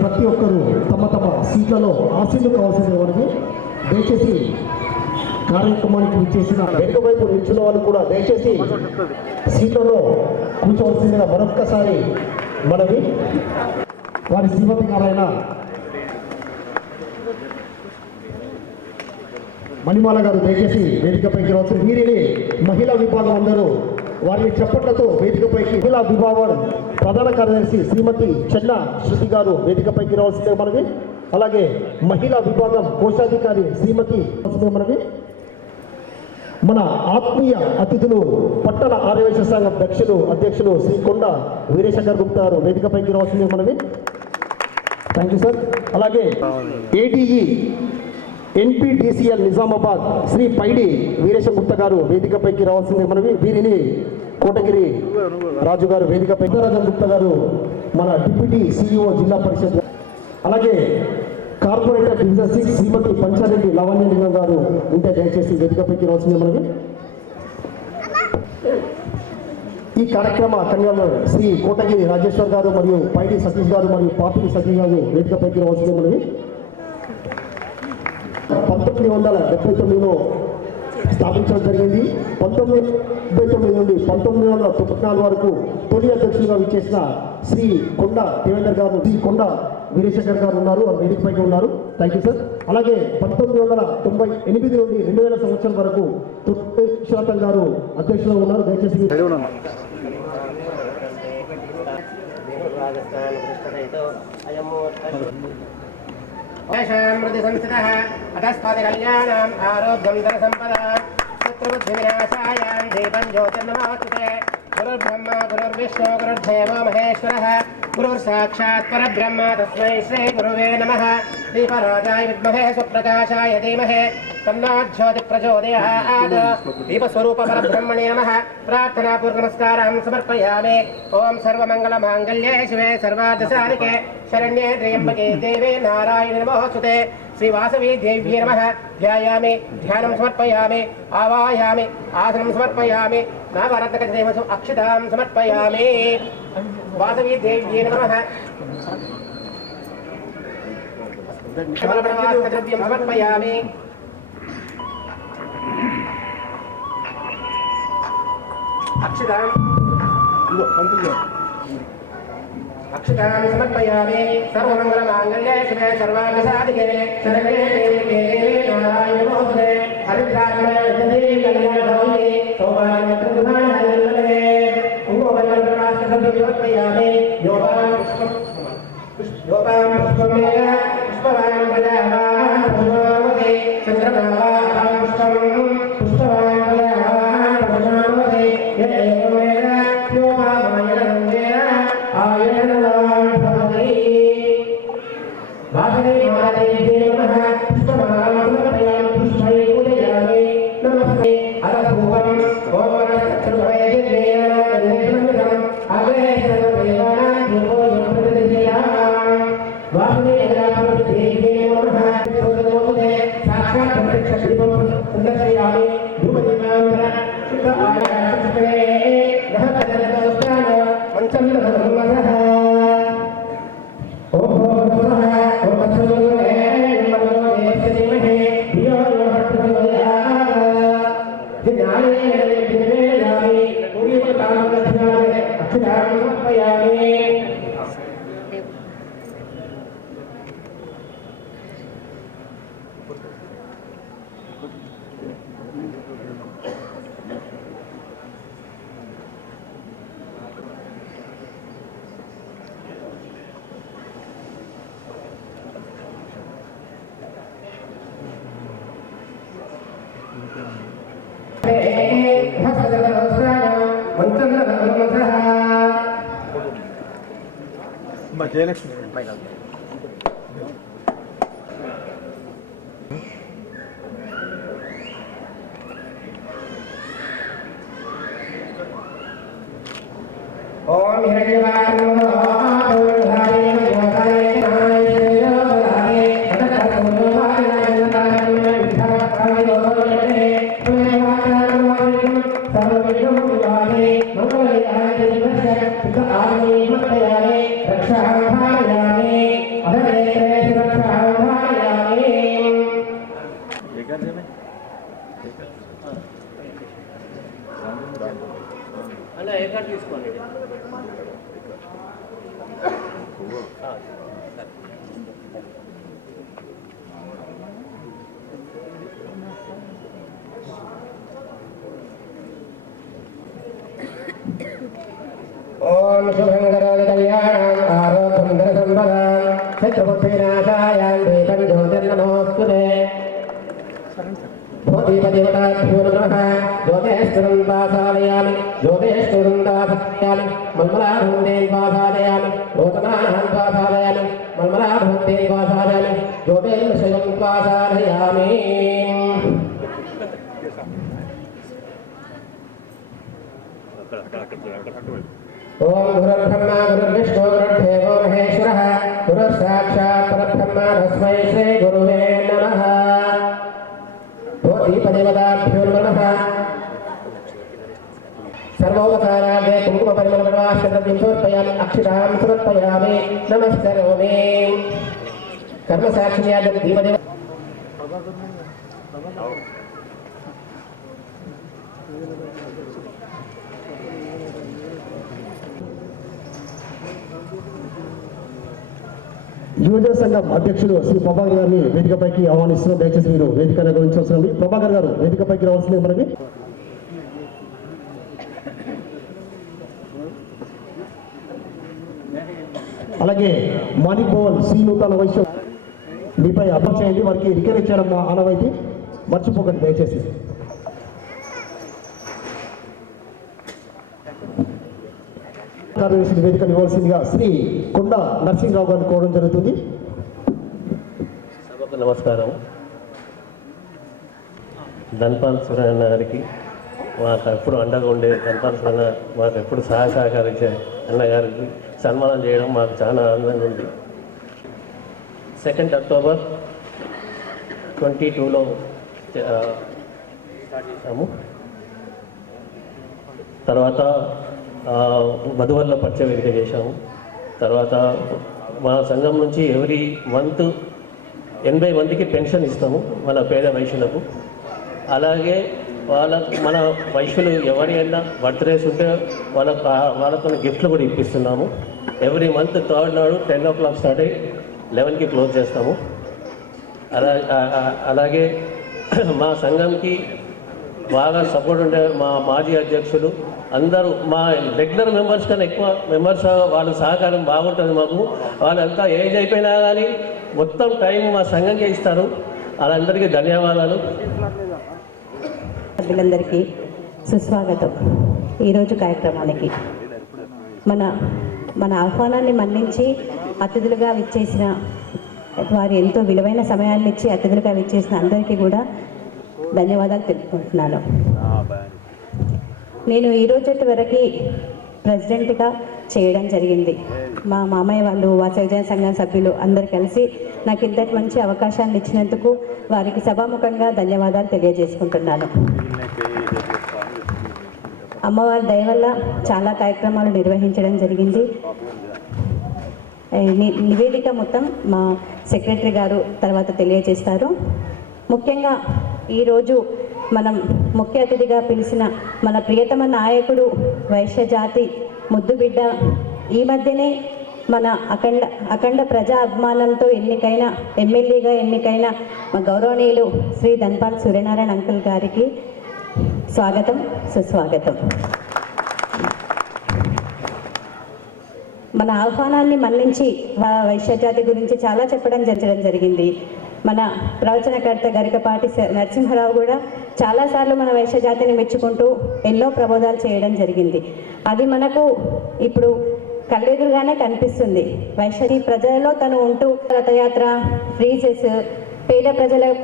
ప్రతి ఒక్కరూ తమ తమ సీట్లలో ఆసీనులు కావాల్సిన వారికి దయచేసి కార్యక్రమానికి విచ్చేసిన వెనుక వైపు నిల్చున్న వాళ్ళు కూడా దయచేసి సీట్లలో కూర్చోవలసిందిగా మరొక్కసారి మనవి. వారి శ్రీమతి గారైన మణిమాల గారు దయచేసి వేదికపైకి రావచ్చు. వీరిని మహిళా విభాగం అందరూ వారిని చప్పట్లతో వేదికపైకి మహిళా విభాగం ప్రధాన కార్యదర్శి శ్రీమతి చెన్న శృతి గారు వేదికపైకి రావాల్సిందే మనవి. అలాగే మహిళా విభాగం కోశాధికారి శ్రీమతి మనవి. మన ఆత్మీయ అతిథులు పట్టణ ఆర్యవైశ్య సంఘం అధ్యక్షులు శ్రీ కొండ వీరేశంకర్ గుప్తా గారు వేదికపైకి రావాల్సిందే మనవి. Thank you sir. అలాగే ఏడీఈ NPDCL నిజామాబాద్ శ్రీ పైడి వీరేశం గుప్తా గారు వేదికపైకి రావాల్సిందే మనవి. వీరిని కోటగిరి రాజు గారు వేదికపై రాజన్ గుప్తా గారు మన డిప్యూటీ CEO జిల్లా పరిషత్. అలాగే కార్పొరేటర్ డివిజన్ 6 శ్రీమతి పంచారెడ్డి లావణ్య గారు ఉంటే దయచేసి వేదికపైకి రావాల్సిందే మనవి. ఈ కార్యక్రమ కన్వీనర్ శ్రీ కోటగిరి రాజేశ్వర్ గారు మరియు పైడి సతీష్ గారు మరియు పాపిడి సతీష్ గారు వేదికపైకి రావాల్సిందే మనవి. 1979లో స్థాపించడం జరిగింది. 1979 నుండి 1994 వరకు తొలి అధ్యక్షులుగా విచ్చేసిన శ్రీ కొండ దేవేందర్ గారు, శ్రీ కొండ వీరేశంకర్ గారు ఉన్నారు, వేదికపైకి ఉన్నారు. Thank you sir. అలాగే 1998 నుండి 2000 సంవత్సరం వరకు శాతం గారు అధ్యక్షులుగా ఉన్నారు. దయచేసి मृति संस्थितः अतस्पति कल्याणम् आरोग्यं धनसम्पदा शत्रुबुद्धिविनाशाय दीपं ज्योतिर्नमोऽस्तुते गुरुर्ब्रह्मा गुरुर्विष्णु गुरुर्देवो महेश्वरः गुरुर्साक्षात् परब्रह्म तस्मै श्रीगुरुवे नमः. दीपराजाय विद्महे स्वप्रकाशाय धीमहि तन्नो ज्योतिप्रचोदयात्. दीपस्वरूप परब्रह्मणे नमः. प्रार्थनापूर्वनमस्कारान् समर्पयामि. ओं सर्वमङ्गलमाङ्गल्ये शिवे सर्वार्थसाधिके शरण्ये त्र्यम्बके देवे नारायणे नमोऽस्तुते. श्रीवासवी देव्यै नमः. ध्यायामि, ध्यानं समर्पयामि, आवाहयामि, आसनं समर्पयामि, नवरत्नकदेवसु अक्षतां समर्पयामि. वासवी देव्यै नमः. द्रव्यं समर्पयामि. अक्षतां समर्पयामि. सर्वमङ्गलमाङ्गल्ये शिवे सर्वार्थसाधिके शरण्ये त्र्यम्बके नारायणे नमोऽस्तुते. हरिद्राक्षणे कल्याणभौमे सौभाग्यप्रदुभानहरे कुङ्कुमवल्लभराष्ट्रद्रव्यं समर्पयामि. योपां पुष्पमेव पुष्पवान् प्रजावान् पुष्पवते चन्द्रभावान् पुष्पं पुष्पवान् प्रजावान् पुष्पवते यदेकमेव योपामायनन्देन आयनवान् भवति. वासुदेवादेव्यै नमः. पुष्पमालां समर्पयामि. पुष्पै पूजयामि. नमस्ते. अथ धूपम् ॐ नमः अग्रे सर्वदेवानां धूपो वासुदेवादेव्यै नमः. साक्षात् प्रत्यक्षदीपं संदर्शयामि. धूपदीपान्तरा शुद्ध आयाचक्रे दहतदर्शनं मञ्चन्द्रधर्मसः ओहो नमः. ओम तत्सवितुर्वरेण्यं भर्गो देवस्य धीमहि धियो यो नः प्रचोदयात्. ज्ञानेन विद्यामि पूर्वकामदध्याने अक्षरां समर्पयामि. जयलक्ष्मी ओम हिरण्यवान् అలా ఏ కార్డు తీసుకోండి. ఓం శుభంకరాయ కళ్యాణం ఆరోగ్యం ధనసంపదాం శత్రుబుద్ధినాశాయాం దీపం జ్యోతిర్నమోస్తుతే భూతిపతివతాభ్యో నమః జ్యోతిష్ఠిరం పాసాదయామి జ్యోతిష్ఠిరం దాసాదయామి మల్మలాభూతేన్ పాసాదయామి నూతనాన్ పాసాదయామి మల్మలాభూతేన్ పాసాదయామి జ్యోతిర్షయం పాసాదయామి. ఓం గురుర్బ్రహ్మ గురుర్విష్ణు గురుర్దేవో మహేశ్వరః గురుః సాక్షాత్ పరబ్రహ్మ తస్మై శ్రీ గురువే నమః. భూతిపతివతాభ్యో నమః సర్వోపకారాగే కుంకుమపరిమళపటాక్షతద్యం సమర్పయామి అక్షతాం సమర్పయామి నమస్కరోమి. కర్మసాక్షిణ్యాగం దీపదేవ యువజన సంఘం అధ్యక్షుడు శ్రీ ప్రభాకర్ గారిని వేదికపైకి ఆహ్వానిస్తున్నాం. దయచేసి మీరు వేదిక నిర్వహించవలసింది. ప్రభాకర్ గారు వేదికపైకి రావాల్సింది మనకి. అలాగే మాణిక్ భవన్ శ్రీ నూతన వైశ్య మీపై అభ్యర్థి చేయండి. వారికి రికవరీ చేయడం మా ఆనవాయితీ, మర్చిపోకండి దయచేసి. కార్యదర్శి వేదిక ఇవ్వాల్సిందిగా శ్రీ కొండ నరసింహరావు గారిని కోరడం జరుగుతుంది. సభకు నమస్కారం. ధన్పాల్ సూర్యన్న గారికి, మాకు ఎప్పుడు అండగా ఉండే ధన్పాల్ సూర్యన్న మాకు ఎప్పుడు సహాయ సహకరించే అన్నగారికి సన్మానం చేయడం మాకు చాలా ఆనందంగా ఉంది. 2 అక్టోబర్ 2022లో స్టార్ట్ చేశాము. తర్వాత మధువర్లో పరిచయ వేదిక చేశాము. తర్వాత మా సంఘం నుంచి ఎవ్రీ మంత్ 80 మందికి పెన్షన్ ఇస్తాము మన పేద వైశ్యులకు. అలాగే మన వైశ్యులు ఎవరైనా బర్త్డేస్ ఉంటే వాళ్ళతో గిఫ్ట్లు కూడా ఇప్పిస్తున్నాము. ఎవ్రీ మంత్ 3rd నాడు 10 o'clock స్టార్ట్ అయ్యి 11కి క్లోజ్ చేస్తాము. అలాగే మా సంఘంకి బాగా సపోర్ట్ ఉండే మా మాజీ అధ్యక్షులు అందరూ, మా రెగ్యులర్ మెంబర్స్ కన్నా ఎక్కువ మెంబర్స్ వాళ్ళ సహకారం బాగుంటుంది మాకు. వాళ్ళంతా ఏజ్ అయిపోయినా కానీ మొత్తం టైం మా సంఘంకే ఇస్తారు. వాళ్ళందరికీ ధన్యవాదాలు. సభ్యులందరికీ సుస్వాగతం. ఈరోజు కార్యక్రమానికి మన ఆహ్వానాన్ని మన్నించి అతిథులుగా విచ్చేసిన వారు, ఎంతో విలువైన సమయాన్ని ఇచ్చి అతిథులుగా విచ్చేసిన అందరికీ కూడా ధన్యవాదాలు తెలుపుకుంటున్నాను. నేను ఈరోజు వరకు ప్రెసిడెంట్గా చేయడం జరిగింది. మా మామయ్య వాళ్ళు, వాసవిజన సంఘం సభ్యులు అందరు కలిసి నాకు ఇంతటి మంచి అవకాశాన్ని ఇచ్చినందుకు వారికి సభాముఖంగా ధన్యవాదాలు తెలియజేసుకుంటున్నాను. అమ్మవారి దయ వల్ల చాలా కార్యక్రమాలు నిర్వహించడం జరిగింది. నివేదిక మొత్తం మా సెక్రటరీ గారు తర్వాత తెలియజేస్తారు. ముఖ్యంగా ఈరోజు మనం ముఖ్య అతిథిగా పిలిచిన మన ప్రియతమ నాయకుడు, వైశ్య జాతి ముద్దు బిడ్డ, ఈ మధ్యనే మన అఖండ ప్రజా అభిమానంతో ఎన్నికైన ఎమ్మెల్యేగా ఎన్నికైన మా గౌరవనీయులు శ్రీ ధన్పాల్ సూర్యనారాయణ అంకుల్ గారికి స్వాగతం, సుస్వాగతం. మన ఆహ్వానాన్ని మన్నించి వైశ్య జాతి గురించి చాలా చెప్పడం జరిగింది. మన ప్రవచనకర్త గరికపాటి నరసింహరావు కూడా చాలాసార్లు మన వైశ్య జాతిని మెచ్చుకుంటూ ఎన్నో ప్రబోధాలు చేయడం జరిగింది. అది మనకు ఇప్పుడు కళ్ళెదురుగానే కనిపిస్తుంది. వైశ్య ప్రజలలో తను ఉంటూ రథయాత్ర, ఫ్రీజెస్,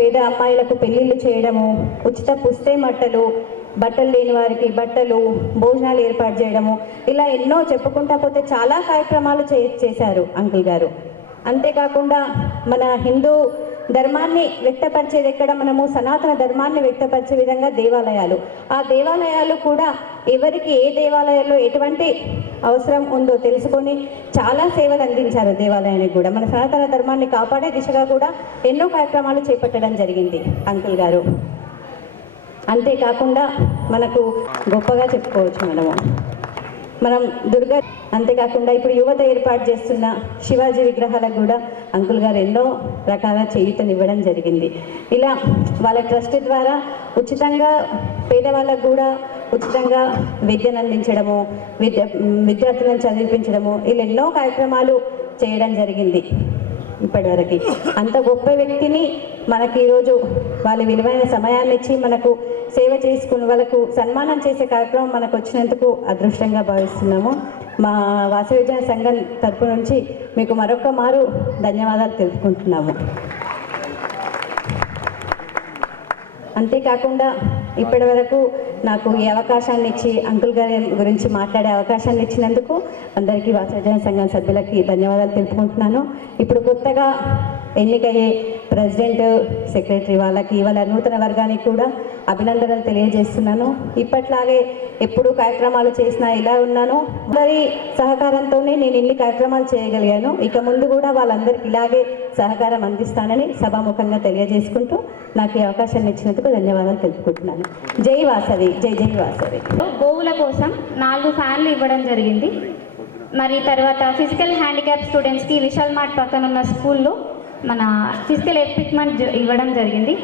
పేద అమ్మాయిలకు పెళ్లిళ్ళు చేయడము, ఉచిత పుస్తే బట్టలు లేని వారికి బట్టలు, భోజనాలు ఏర్పాటు చేయడము, ఇలా ఎన్నో చెప్పుకుంటా పోతే చాలా కార్యక్రమాలు చేశారు అంకుల్ గారు. అంతేకాకుండా మన హిందూ ధర్మాన్ని వ్యక్తపరిచేది ఎక్కడ, మనము సనాతన ధర్మాన్ని వ్యక్తపరిచే విధంగా దేవాలయాలు, ఆ దేవాలయాలు కూడా ఎవరికి ఏ దేవాలయాల్లో ఎటువంటి అవసరం ఉందో తెలుసుకొని చాలా సేవలు అందించారు దేవాలయానికి కూడా. మన సనాతన ధర్మాన్ని కాపాడే దిశగా కూడా ఎన్నో కార్యక్రమాలు చేపట్టడం జరిగింది అంకుల్ గారు. అంతేకాకుండా మనకు గొప్పగా చెప్పుకోవచ్చు మనం దుర్గా. అంతేకాకుండా ఇప్పుడు యువత ఏర్పాటు చేస్తున్న శివాజీ విగ్రహాలకు కూడా అంకుల్ గారు ఎన్నో రకాల చేయూతనివ్వడం జరిగింది. ఇలా వాళ్ళ ట్రస్ట్ ద్వారా ఉచితంగా పేదవాళ్ళకు కూడా ఉచితంగా విద్యను అందించడము, విద్యార్థులను చదివించడము, ఇలా ఎన్నో కార్యక్రమాలు చేయడం జరిగింది ఇప్పటివరకు. అంత గొప్ప వ్యక్తిని మనకి ఈరోజు వాళ్ళ విలువైన సమయాన్ని ఇచ్చి మనకు సేవ చేసుకుని వాళ్ళకు సన్మానం చేసే కార్యక్రమం మనకు వచ్చినందుకు అదృష్టంగా భావిస్తున్నాము. మా వాసవి విజ్ఞాన సంఘం తరపు నుంచి మీకు మరొక మారు ధన్యవాదాలు తెలుపుకుంటున్నాము. అంతేకాకుండా ఇప్పటి వరకు నాకు ఈ అవకాశాన్ని ఇచ్చి అంకుల్ గారి గురించి మాట్లాడే అవకాశాన్ని ఇచ్చినందుకు అందరికీ వాసవి విజ్ఞాన సంఘం సభ్యులకి ధన్యవాదాలు తెలుపుకుంటున్నాను. ఇప్పుడు కొత్తగా ఎన్నికయ్యే ప్రెసిడెంట్, సెక్రటరీ వాళ్ళకి వాళ్ళ నూతన వర్గానికి కూడా అభినందనలు తెలియజేస్తున్నాను. ఇప్పట్లాగే ఎప్పుడు కార్యక్రమాలు చేసినా ఇలా ఉన్నాను. అందరి సహకారంతోనే నేను ఇన్ని కార్యక్రమాలు చేయగలిగాను. ఇక ముందు కూడా వాళ్ళందరికీ ఇలాగే సహకారం అందిస్తానని సభాముఖంగా తెలియజేసుకుంటూ నాకు ఈ అవకాశాన్ని ఇచ్చినందుకు ధన్యవాదాలు తెలుపుకుంటున్నాను. జై వాసవి, జై జై వాసవి. గోవుల కోసం 4 ఫ్యాన్లు ఇవ్వడం జరిగింది. మరి తర్వాత ఫిజికల్ హ్యాండిక్యాప్ స్టూడెంట్స్కి విశాల్ మార్ట్ పక్కన ఉన్న స్కూల్లో మన ఫిజికల్ ఎక్విప్మెంట్ ఇవ్వడం జరిగింది.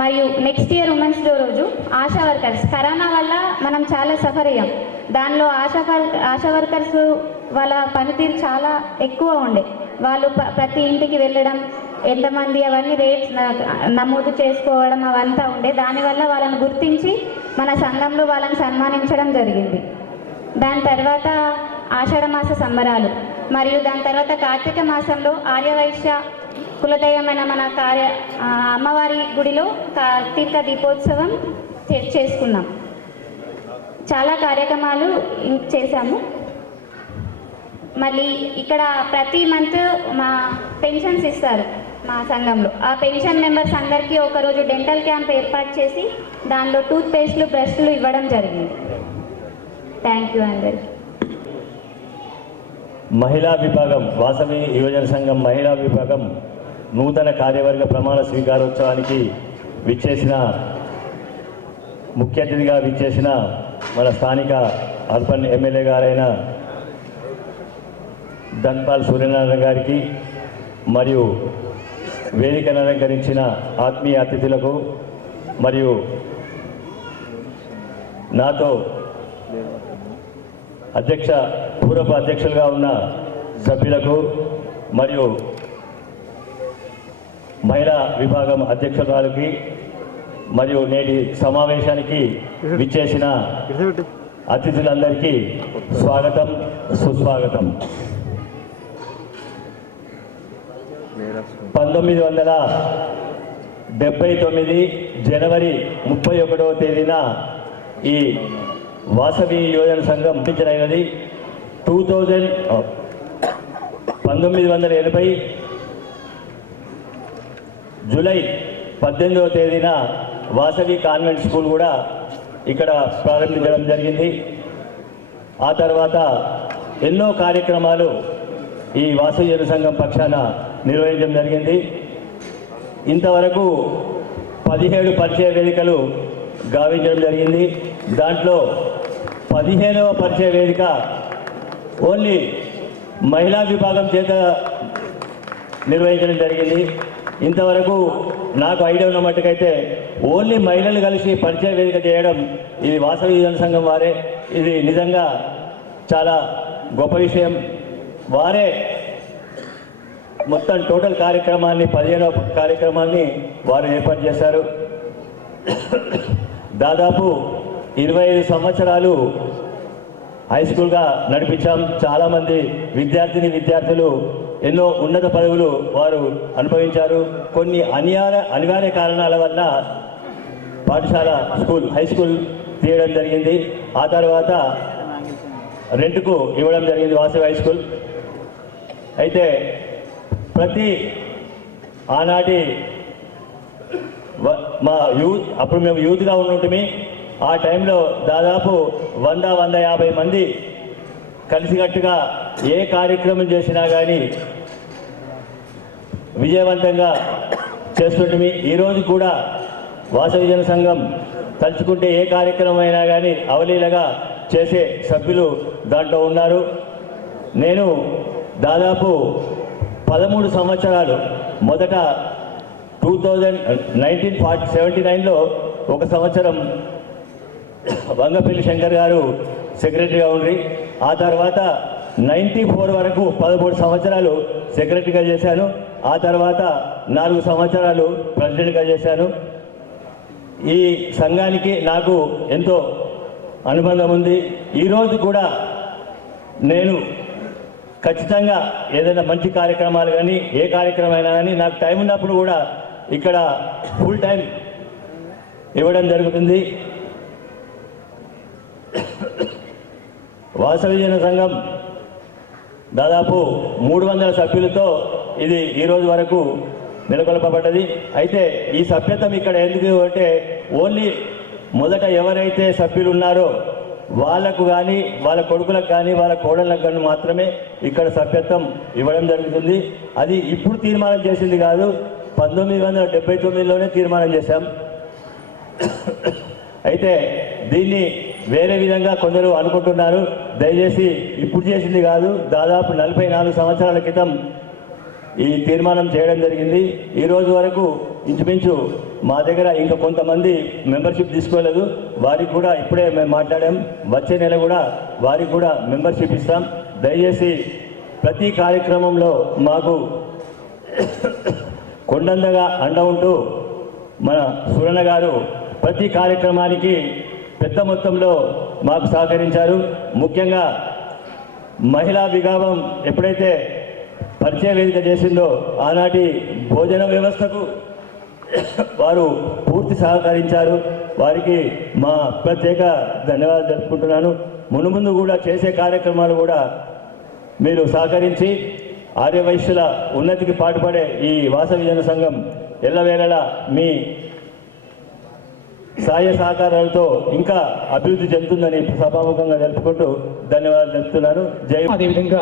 మరియు నెక్స్ట్ ఇయర్ ఉమెన్స్ డే రోజు ఆశా వర్కర్స్, కరోనా వల్ల మనం చాలా సఫర్ అయ్యాం. దానిలో ఆశా వర్కర్స్ వాళ్ళ పనితీరు చాలా ఎక్కువ ఉండే. వాళ్ళు ప్రతి ఇంటికి వెళ్ళడం, ఎంతమంది అవన్నీ రేట్స్ నమోదు చేసుకోవడం అవంతా ఉండే. దానివల్ల వాళ్ళని గుర్తించి మన సంఘంలో వాళ్ళని సన్మానించడం జరిగింది. దాని తర్వాత ఆషాఢ మాస సంబరాలు, మరియు దాని తర్వాత కార్తీక మాసంలో ఆర్యవైశ్య కులదైవమైన మన అమ్మవారి గుడిలో కార్తీక దీపోత్సవం చేసుకున్నాం. చాలా కార్యక్రమాలు చేశాము. మళ్ళీ ఇక్కడ ప్రతి మంత్ మా పెన్షన్స్ ఇస్తారు మా సంఘంలో. ఆ పెన్షన్ మెంబర్స్ అందరికీ ఒకరోజు డెంటల్ క్యాంప్ ఏర్పాటు చేసి దానిలో టూత్ పేస్ట్లు, బ్రష్లు ఇవ్వడం జరిగింది. థ్యాంక్ యూ అందరికీ. మహిళా విభాగం, వాసవి యువజన సంఘం మహిళా విభాగం నూతన కార్యవర్గ ప్రమాణ స్వీకారోత్సవానికి ముఖ్య అతిథిగా విచ్చేసిన మన స్థానిక అర్బన్ ఎమ్మెల్యే గారైన ధన్పాల్ సూర్యనారాయణ గారికి మరియు వేదికను అలంకరించిన ఆత్మీయ అతిథులకు మరియు నాతో పూర్వపు అధ్యక్షులుగా ఉన్న సభ్యులకు మరియు మహిళా విభాగం అధ్యక్షురాలకి మరియు నేటి సమావేశానికి విచ్చేసిన అతిథులందరికీ స్వాగతం, సుస్వాగతం. 1979 జనవరి 31వ తేదీన ఈ వాసవి యువజన సంఘం స్థాపించబడినది. 1980 జూలై 18వ తేదీన వాసవి కాన్వెంట్ స్కూల్ కూడా ఇక్కడ ప్రారంభించడం జరిగింది. ఆ తర్వాత ఎన్నో కార్యక్రమాలు ఈ వాసవి యువజన సంఘం పక్షాన నిర్వహించడం జరిగింది. ఇంతవరకు 17 పరిచయ వేదికలు గావించడం జరిగింది. దాంట్లో 15వ పరిచయ వేదిక ఓన్లీ మహిళా విభాగం చేత నిర్వహించడం జరిగింది. ఇంతవరకు నాకు ఐడియా ఉన్న మట్టుకైతే ఓన్లీ మహిళలు కలిసి పరిచయ వేదిక చేయడం ఇది వాసవి యువజన సంఘం వారే. ఇది నిజంగా చాలా గొప్ప విషయం. వారే మొత్తం టోటల్ కార్యక్రమాన్ని 15వ కార్యక్రమాన్ని వారు ఏర్పాటు చేశారు. దాదాపు 25 సంవత్సరాలు హై స్కూల్గా నడిపించాం. చాలామంది విద్యార్థులు ఎన్నో ఉన్నత పదవులు వారు అనుభవించారు. కొన్ని అనివార్య కారణాల వల్ల పాఠశాల హై స్కూల్ తీయడం జరిగింది. ఆ తర్వాత రెంట్కు ఇవ్వడం జరిగింది వాసవి హై స్కూల్. అయితే ఆనాటి మా అప్పుడు మేము యూత్గా ఉంటుంటే ఆ టైంలో దాదాపు 100-150 మంది కలిసికట్టుగా ఏ కార్యక్రమం చేసినా కానీ విజయవంతంగా చేస్తుంటే ఈరోజు కూడా వాసవి యువజన సంఘం తలుచుకుంటే ఏ కార్యక్రమం అయినా కానీ అవలీలగా చేసే సభ్యులు దాంట్లో ఉన్నారు. నేను దాదాపు 13 సంవత్సరాలు మొదట 1979లో ఒక సంవత్సరం వంగపల్లి శంకర్ గారు సెక్రటరీగా ఉండి, ఆ తర్వాత 94 వరకు 13 సంవత్సరాలు సెక్రటరీగా చేశాను. ఆ తర్వాత 4 సంవత్సరాలు ప్రెసిడెంట్గా చేశాను. ఈ సంఘానికి నాకు ఎంతో అనుబంధం ఉంది. ఈరోజు కూడా నేను ఖచ్చితంగా ఏదైనా మంచి కార్యక్రమాలు కానీ ఏ కార్యక్రమం అయినా కానీ నాకు టైం ఉన్నప్పుడు కూడా ఇక్కడ ఫుల్ టైం ఇవ్వడం జరుగుతుంది. వాసవి జన సంఘం దాదాపు 300 సభ్యులతో ఇది ఈరోజు వరకు నెలకొల్పబడ్డది. అయితే ఈ సభ్యత్వం ఇక్కడ ఎందుకు అంటే ఓన్లీ మొదట ఎవరైతే సభ్యులు ఉన్నారో వాళ్ళకు కానీ వాళ్ళ కొడుకులకు కానీ వాళ్ళ కోడళ్ళకు కానీ మాత్రమే ఇక్కడ సభ్యత్వం ఇవ్వడం జరుగుతుంది. అది ఇప్పుడు తీర్మానం చేసింది కాదు, 1979లోనే తీర్మానం చేశాం. అయితే దీన్ని వేరే విధంగా కొందరు అనుకుంటున్నారు. దయచేసి ఇప్పుడు చేసింది కాదు, దాదాపు 44 సంవత్సరాల క్రితం ఈ తీర్మానం చేయడం జరిగింది. ఈ రోజు వరకు ఇంచుమించు మా దగ్గర ఇంకా కొంతమంది మెంబర్షిప్ తీసుకోలేదు. వారికి కూడా ఇప్పుడే మేము మాట్లాడాం. వచ్చే నెల కూడా వారికి కూడా మెంబర్షిప్ ఇస్తాం. దయచేసి ప్రతి కార్యక్రమంలో మాకు కొండందగా అండ ఉంటూ మన సురణ గారు ప్రతి కార్యక్రమానికి పెద్ద మొత్తంలో మాకు సహకరించారు. ముఖ్యంగా మహిళా విభాగం ఎప్పుడైతే పరిచయ వేదిక చేసిందో ఆనాటి భోజన వ్యవస్థకు వారు పూర్తి సహకరించారు. వారికి మా ప్రత్యేక ధన్యవాదాలు తెలుపుకుంటున్నాను. మునుముందు కూడా చేసే కార్యక్రమాలు కూడా మీరు సహకరించి ఆర్యవైశ్యుల ఉన్నతికి పాటుపడే ఈ వాసవి జన సంఘం ఎల్లవేళలా మీ సహాయ సహకారాలతో ఇంకా అభివృద్ధి చెందుతుందని సభాముఖంగా తెలుపుకుంటూ ధన్యవాదాలు తెలుపుతున్నాను. జై. అదేవిధంగా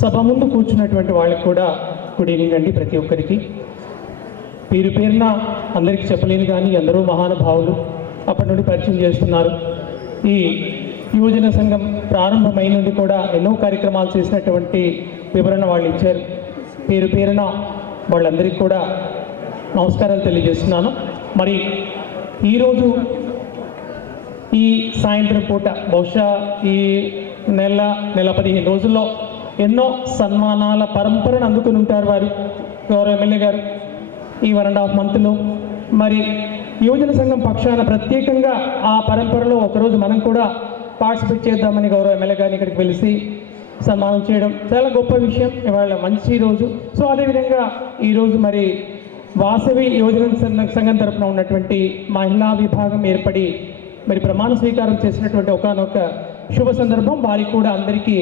సభ ముందు కూర్చున్నటువంటి వాళ్ళకి కూడా గుడ్ ఈవినింగ్ అండి. ప్రతి ఒక్కరికి పేరు పేరున అందరికీ చెప్పలేను కానీ అందరూ మహానుభావులు అప్పటి నుండి పరిచయం చేస్తున్నారు. ఈ యువజన సంఘం ప్రారంభమైన నుండి కూడా ఎన్నో కార్యక్రమాలు చేసినటువంటి వివరణ వాళ్ళు ఇచ్చారు. పేరు పేరున వాళ్ళందరికీ కూడా నమస్కారాలు తెలియజేస్తున్నాను. మరి ఈరోజు ఈ సాయంత్రం పూట బహుశా ఈ నెల 15 రోజుల్లో ఎన్నో సన్మానాల పరంపరను అందుకుని ఉంటారు వారు, గౌరవ ఎమ్మెల్యే గారు. ఈ 1.5 మంత్లో మరి యువజన సంఘం పక్షాన ప్రత్యేకంగా ఆ పరంపరలో ఒకరోజు మనం కూడా పార్టిసిపేట్ చేద్దామని గౌరవ ఎమ్మెల్యే గారిని ఇక్కడికి పిలిచి సన్మానం చేయడం చాలా గొప్ప విషయం. ఇవాళ మంచి రోజు. సో అదేవిధంగా ఈరోజు మరి వాసవి యువజన సంఘం తరఫున ఉన్నటువంటి మహిళా విభాగం ఏర్పడి మరి ప్రమాణ స్వీకారం చేసినటువంటి ఒకానొక శుభ సందర్భం. వారికి కూడా అందరికీ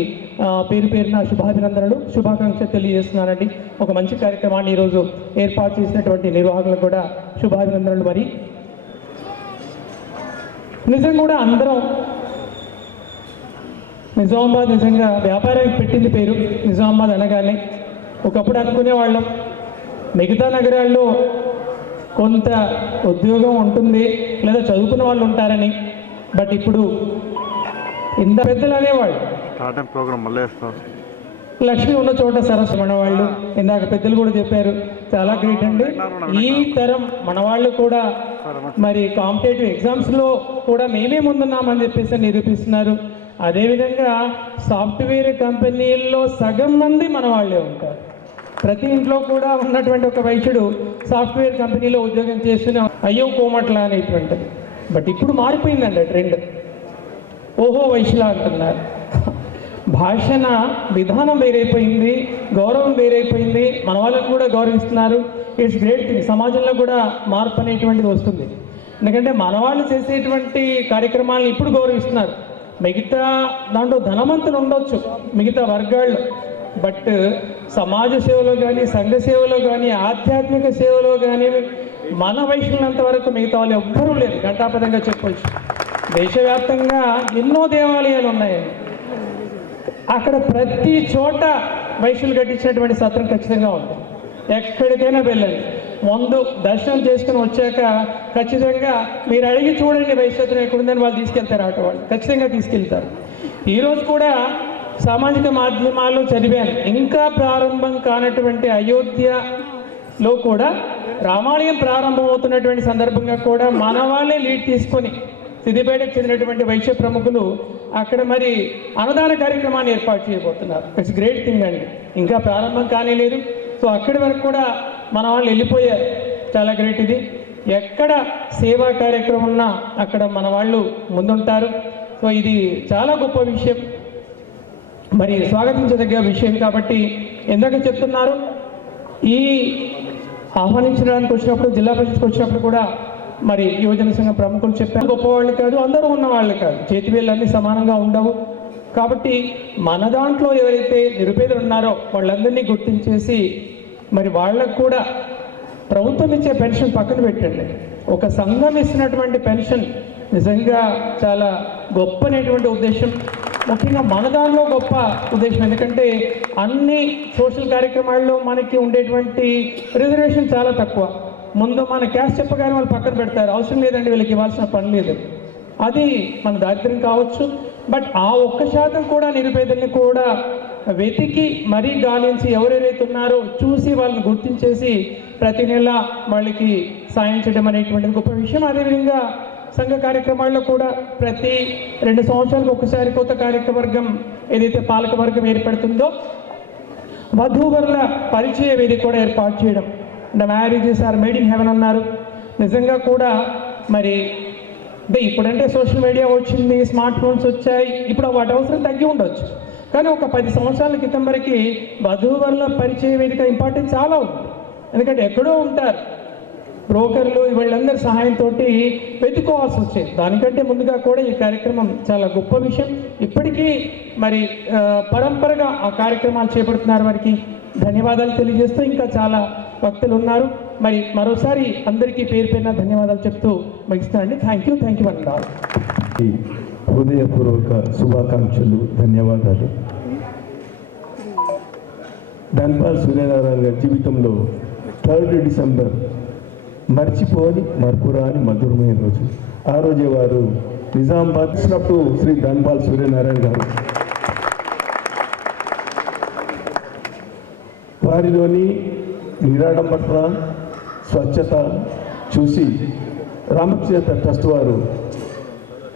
పేరు పేరున శుభాభినందనలు, శుభాకాంక్షలు తెలియజేస్తున్నానండి. ఒక మంచి కార్యక్రమాన్ని ఈరోజు ఏర్పాటు చేసినటువంటి నిర్వాహకులకు కూడా శుభాభినందనలు. మరి నిజం కూడా అందరం నిజామాబాద్ నిజంగా వ్యాపారానికి పెట్టింది పేరు నిజామాబాద్ అనగానే. ఒకప్పుడు అనుకునేవాళ్ళం మిగతా నగరాల్లో కొంత ఉద్యోగం ఉంటుంది లేదా చదువుకున్న వాళ్ళు ఉంటారని. బట్ ఇప్పుడు ఇంత పెద్దలు అనేవాళ్ళు లక్ష్మి ఉన్న చోట సరస్సు మనవాళ్ళు. ఇందాక పెద్దలు కూడా చెప్పారు, చాలా గ్రేట్ అండి. ఈ తరం మనవాళ్ళు కూడా మరి కాంపిటేటివ్ ఎగ్జామ్స్లో కూడా మేమే ముందున్నామని చెప్పేసి నిరూపిస్తున్నారు. అదేవిధంగా సాఫ్ట్వేర్ కంపెనీల్లో సగం మంది మనవాళ్ళే ఉంటారు. ప్రతి ఇంట్లో కూడా ఉన్నటువంటి ఒక వైశ్యుడు సాఫ్ట్వేర్ కంపెనీలో ఉద్యోగం చేస్తూనే అయ్యో కోమట్ల అనేటువంటిది. బట్ ఇప్పుడు మారిపోయిందండి ట్రెండ్. ఓహో వైశ్యుల అంటున్నారు. భాషణ విధానం వేరైపోయింది, గౌరవం వేరైపోయింది. మన వాళ్ళని కూడా గౌరవిస్తున్నారు. It's great thing. సమాజంలో కూడా మార్పు అనేటువంటిది వస్తుంది. ఎందుకంటే మన వాళ్ళు చేసేటువంటి కార్యక్రమాలను ఇప్పుడు గౌరవిస్తున్నారు. మిగతా దాంట్లో ధనవంతులు ఉండొచ్చు మిగతా వర్గాల్లో, బట్ సమాజ సేవలో కానీ సంఘ సేవలో కానీ ఆధ్యాత్మిక సేవలో కానీ మన వైశ్యులంత వరకు మిగతా వాళ్ళు ఎవ్వరూ లేరు. ఘంటాపథంగా చెప్పొచ్చు. దేశవ్యాప్తంగా ఎన్నో దేవాలయాలు ఉన్నాయండి. అక్కడ ప్రతి చోట వైశ్యులు కట్టించినటువంటి సత్రం ఖచ్చితంగా ఉంటుంది. ఎక్కడికైనా వెళ్ళండి. ముందు దర్శనం చేసుకుని వచ్చాక ఖచ్చితంగా మీరు అడిగి చూడండి వైశ్యత్వం ఎక్కడుందని వాళ్ళు తీసుకెళ్తారు, ఆటో వాళ్ళు ఖచ్చితంగా తీసుకెళ్తారు. ఈరోజు కూడా సామాజిక మాధ్యమాల్లో చదివాను, ఇంకా ప్రారంభం కానటువంటి అయోధ్యలో కూడా రామాలయం ప్రారంభమవుతున్నటువంటి సందర్భంగా కూడా మన వాళ్ళే లీడ్ తీసుకొని సిద్దిపేటకు చెందినటువంటి వైశ్య ప్రముఖులు అక్కడ మరి అన్నదాన కార్యక్రమాన్ని ఏర్పాటు చేయబోతున్నారు. ఇట్స్ గ్రేట్ థింగ్ అండి. ఇంకా ప్రారంభం కానీ లేదు. సో అక్కడి వరకు కూడా మన వాళ్ళు వెళ్ళిపోయారు. చాలా గ్రేట్ ఇది. ఎక్కడ సేవా కార్యక్రమం ఉన్నా అక్కడ మన వాళ్ళు ముందుంటారు. సో ఇది చాలా గొప్ప విషయం, మరి స్వాగతించదగ్గ విషయం. కాబట్టి ఎందాక చెప్తున్నారు, ఈ ఆహ్వానించడానికి వచ్చినప్పుడు జిల్లా పరిషత్కి వచ్చినప్పుడు కూడా మరి యువజన సంఘం ప్రముఖులు చెప్పారు, గొప్పవాళ్ళు కాదు, అందరూ ఉన్నవాళ్ళు కాదు, చేతివేళ్ళన్నీ సమానంగా ఉండవు. కాబట్టి మన దాంట్లో ఎవరైతే నిరుపేదలు ఉన్నారో వాళ్ళందరినీ గుర్తించేసి మరి వాళ్ళకు కూడా ప్రభుత్వం ఇచ్చే పెన్షన్ పక్కన పెట్టండి, ఒక సంఘం ఇస్తున్నటువంటి పెన్షన్ నిజంగా చాలా గొప్పనేటువంటి ఉద్దేశం. ముఖ్యంగా మన దానిలో గొప్ప ఉద్దేశం, ఎందుకంటే అన్ని సోషల్ కార్యక్రమాల్లో మనకి ఉండేటువంటి రిజర్వేషన్ చాలా తక్కువ. ముందు మన క్యాస్ట్ చెప్పగానే వాళ్ళు పక్కన పెడతారు, అవసరం లేదండి వీళ్ళకి ఇవ్వాల్సిన పని లేదు. అది మన దారిద్ర్యం కావచ్చు. బట్ ఆ 1% కూడా నిరుపేదల్ని కూడా వెతికి మరీ గాలించి ఎవరెవరైతే ఉన్నారో చూసి వాళ్ళని గుర్తించేసి ప్రతి నెల వాళ్ళకి సాయం చేయడం అనేటువంటిది గొప్ప విషయం. అదేవిధంగా సంఘ కార్యక్రమాల్లో కూడా ప్రతి 2 సంవత్సరాలకు ఒకసారి కొత్త కార్యవర్గం ఏదైతే పాలకవర్గం ఏర్పడుతుందో వధూవరుల పరిచయ వేదిక కూడా ఏర్పాటు చేయడం. అంటే marriages are made in heaven అన్నారు. నిజంగా కూడా మరి ఇప్పుడంటే సోషల్ మీడియా వచ్చింది, స్మార్ట్ ఫోన్స్ వచ్చాయి, ఇప్పుడు వాటి అవసరం తగ్గి ఉండొచ్చు. కానీ ఒక 10 సంవత్సరాల క్రితం వరకు వధూవరుల పరిచయ వేదిక ఇంపార్టెన్స్ చాలా ఉంది. ఎందుకంటే ఎక్కడో ఉంటారు బ్రోకర్లు, వీళ్ళందరి సహాయంతో వెతుకోవాల్సి వచ్చేది. దానికంటే ముందుగా కూడా ఈ కార్యక్రమం చాలా గొప్ప విషయం. ఇప్పటికీ మరి పరంపరగా ఆ కార్యక్రమాలు చేపడుతున్నారు. వారికి ధన్యవాదాలు తెలియజేస్తూ ఇంకా చాలా భక్తులు ఉన్నారు. మరి మరోసారి అందరికీ పేరు పేరున ధన్యవాదాలు చెప్తూ ముగిస్తానండి. థ్యాంక్ యూ అన్నారు. హృదయపూర్వక శుభాకాంక్షలు, ధన్యవాదాలు. ధన్పాల్ సూర్యనారాయణ గారి జీవితంలో 3 డిసెంబర్ మర్చిపోని మర్పురాని మధురమైన రోజు. ఆ రోజే వారు నిజామాబాద్ వచ్చినప్పుడు శ్రీ ధన్పాల్ సూర్యనారాయణ గారు వారిలోని నిరాడంబరత, స్వచ్ఛత చూసి రామకృష్ణ ట్రస్ట్ వారు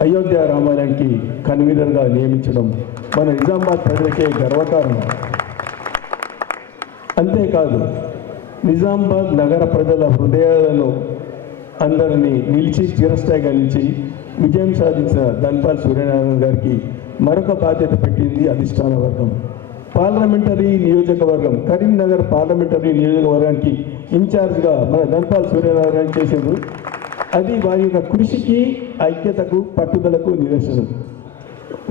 అయోధ్య రామాలయానికి కన్వీనర్గా నియమించడం మన నిజామాబాద్ ప్రజలకే గర్వకారణం. అంతేకాదు నిజామాబాద్ నగర ప్రజల హృదయాలను అందరినీ నిలిచి చిరస్థాయిగా నిలిచి విజయం సాధించిన ధన్పాల్ సూర్యనారాయణ గారికి మరొక బాధ్యత పెట్టింది అధిష్టాన వర్గం. పార్లమెంటరీ నియోజకవర్గం, కరీంనగర్ పార్లమెంటరీ నియోజకవర్గానికి ఇన్ఛార్జ్గా మన ధన్పాల్ సూర్యనారాయణ చేసేందు. అది వారి యొక్క కృషికి, ఐక్యతకు, పట్టుదలకు నిదర్శనం.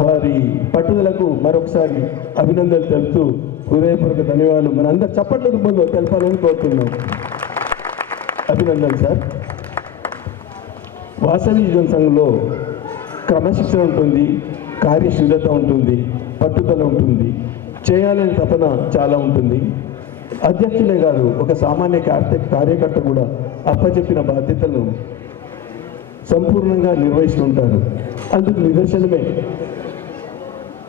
వారి పట్టుదలకు మరొకసారి అభినందనలు తెలుపుతూ హృదయపూర్వక ధన్యవాదాలు మనందరూ చప్పట్ల రూపంలో తెలపాలని కోరుతున్నాం. అభినందనలు సార్. వాసవి యువజన సంఘంలో క్రమశిక్షణ ఉంటుంది, కార్యశీలత ఉంటుంది, పట్టుదల ఉంటుంది, చేయాలనే తపన చాలా ఉంటుంది. అధ్యక్షులే కాదు, ఒక సామాన్య కార్యకర్త కూడా అప్పచెప్పిన బాధ్యతలను సంపూర్ణంగా నిర్వహిస్తుంటారు. అందుకు నిదర్శనమే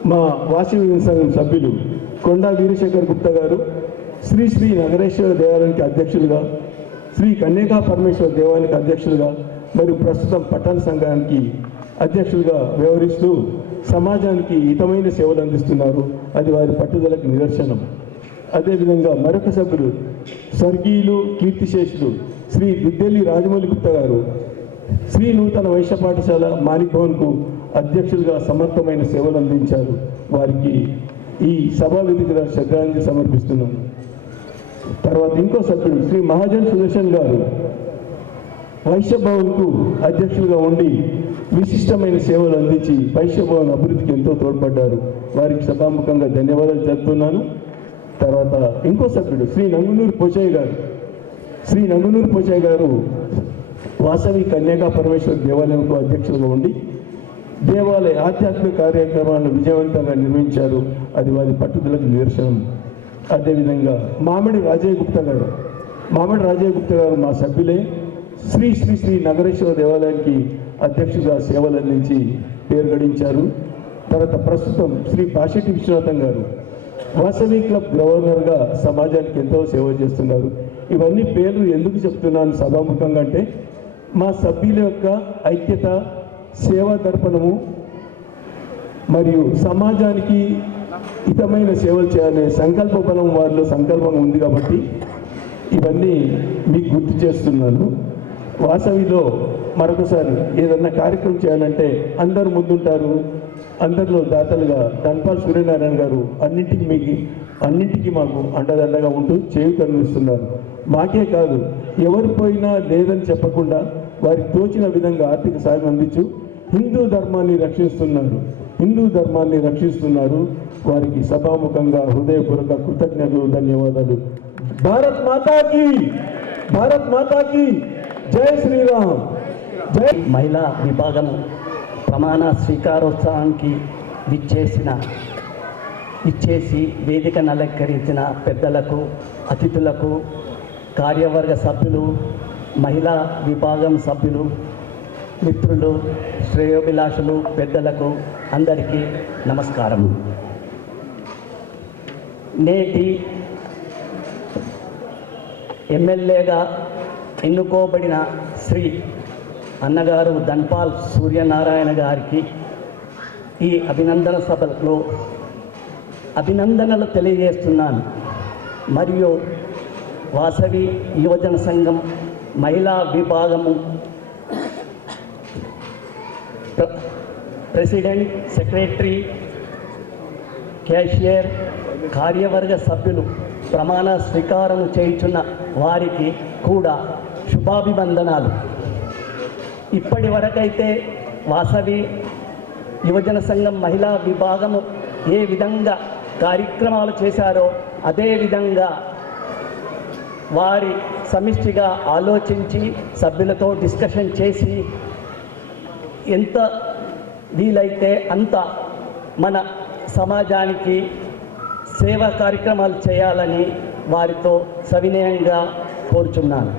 మా వాసవి యువజన సంఘం సభ్యులు కొండా వీరశేఖర్ గుప్తా గారు శ్రీ శ్రీ నగరేశ్వర దేవాలయానికి అధ్యక్షులుగా, శ్రీ కన్యకా పరమేశ్వర దేవాలయానికి అధ్యక్షులుగా, మరియు ప్రస్తుతం పట్టణ సంఘానికి అధ్యక్షులుగా వ్యవహరిస్తూ సమాజానికి హితమైన సేవలు అందిస్తున్నారు. అది వారి పట్టుదలకు నిదర్శనం. అదేవిధంగా మరొక సభ్యులు స్వర్గీయులు, కీర్తిశేషులు శ్రీ దుద్దెల్లి రాజమౌళి గుప్తా గారు శ్రీ నూతన వైశ్య పాఠశాల మాణిక్ భవన్కు అధ్యక్షులుగా సమర్థమైన సేవలు అందించారు. వారికి ఈ సభా వేదికగా శ్రద్ధాంజలి సమర్పిస్తున్నాం. తర్వాత ఇంకో సభ్యుడు శ్రీ మహాజన్ సుదర్శన్ గారు వైశ్య భవన్కు అధ్యక్షులుగా ఉండి విశిష్టమైన సేవలు అందించి వైశ్య భవన్ అభివృద్ధికి ఎంతో తోడ్పడ్డారు. వారికి సభాముఖంగా ధన్యవాదాలు తెలుపుతున్నాను. తర్వాత ఇంకో సభ్యుడు శ్రీ నంగునూరు పోచయ్య గారు. శ్రీ నంగునూరు పోచయ్య గారు వాసవి కన్యకా పరమేశ్వర దేవాలయంకు అధ్యక్షులుగా ఉండి దేవాలయ ఆధ్యాత్మిక కార్యక్రమాలను విజయవంతంగా నిర్వహించారు. అది వారి పట్టుదలకు నిదర్శనం. అదేవిధంగా మామిడి రాజయ్య గుప్తా గారు మామిడి రాజయ్య గుప్తా గారు మా సభ్యులే. శ్రీ శ్రీ శ్రీ నగరేశ్వర దేవాలయానికి అధ్యక్షుడిగా సేవలు అందించి పేరు గడించారు. తర్వాత ప్రస్తుతం శ్రీ పాషెట్టి విశ్వనాథం గారు వాసవి క్లబ్ గవర్నర్గా సమాజానికి ఎంతో సేవ చేస్తున్నారు. ఇవన్నీ పేర్లు ఎందుకు చెప్తున్నాను సభాముఖంగా అంటే మా సభ్యుల యొక్క ఐక్యత, సేవా దర్పణము మరియు సమాజానికి హితమైన సేవలు చేయాలనే సంకల్ప బలం వారిలో సంకల్పం ఉంది కాబట్టి ఇవన్నీ మీకు గుర్తు చేస్తున్నాను. వాసవిలో మరొకసారి ఏదన్నా కార్యక్రమం చేయాలంటే అందరు ముందుంటారు. అందరిలో దాతలుగా ధన్పాల్ సూర్యనారాయణ గారు అన్నింటికి మాకు అండదండగా ఉంటూ చేయూతనిస్తున్నారు. మాకే కాదు, ఎవరు పోయినా లేదని చెప్పకుండా వారికి తోచిన విధంగా ఆర్థిక సాయం అందించు హిందూ ధర్మాన్ని రక్షిస్తున్నారు. వారికి సభాముఖంగా హృదయపూర్వక కృతజ్ఞతలు, ధన్యవాదాలు. భారత్ మాతాకి జై శ్రీరామ్. జై. మహిళా విభాగం ప్రమాణ స్వీకారోత్సవానికి ఇచ్చేసి వేదికను అలంకరించిన పెద్దలకు, అతిథులకు, కార్యవర్గ సభ్యులు, మహిళా విభాగం సభ్యులు, మిత్రులు, శ్రేయోభిలాషులు, పెద్దలకు అందరికీ నమస్కారం. నేటి ఎమ్మెల్యేగా ఎన్నుకోబడిన శ్రీ అన్నగారు ధన్పాల్ సూర్యనారాయణ గారికి ఈ అభినందన సభలో అభినందనలు తెలియజేస్తున్నాను. మరియు వాసవి యువజన సంఘం మహిళా విభాగము ప్రెసిడెంట్, సెక్రటరీ, క్యాషియర్, కార్యవర్గ సభ్యులు ప్రమాణ స్వీకారం చేయుచున్న వారికి కూడా శుభాభివందనాలు. ఇప్పటి వరకైతే వాసవి యువజన సంఘం మహిళా విభాగము ఏ విధంగా కార్యక్రమాలు చేశారో అదే విధంగా వారి సమిష్టిగా ఆలోచించి సభ్యులతో డిస్కషన్ చేసి ఎంత వీలైతే అంత మన సమాజానికి సేవా కార్యక్రమాలు చేయాలని వారితో సవినయంగా కోరుచున్నాను.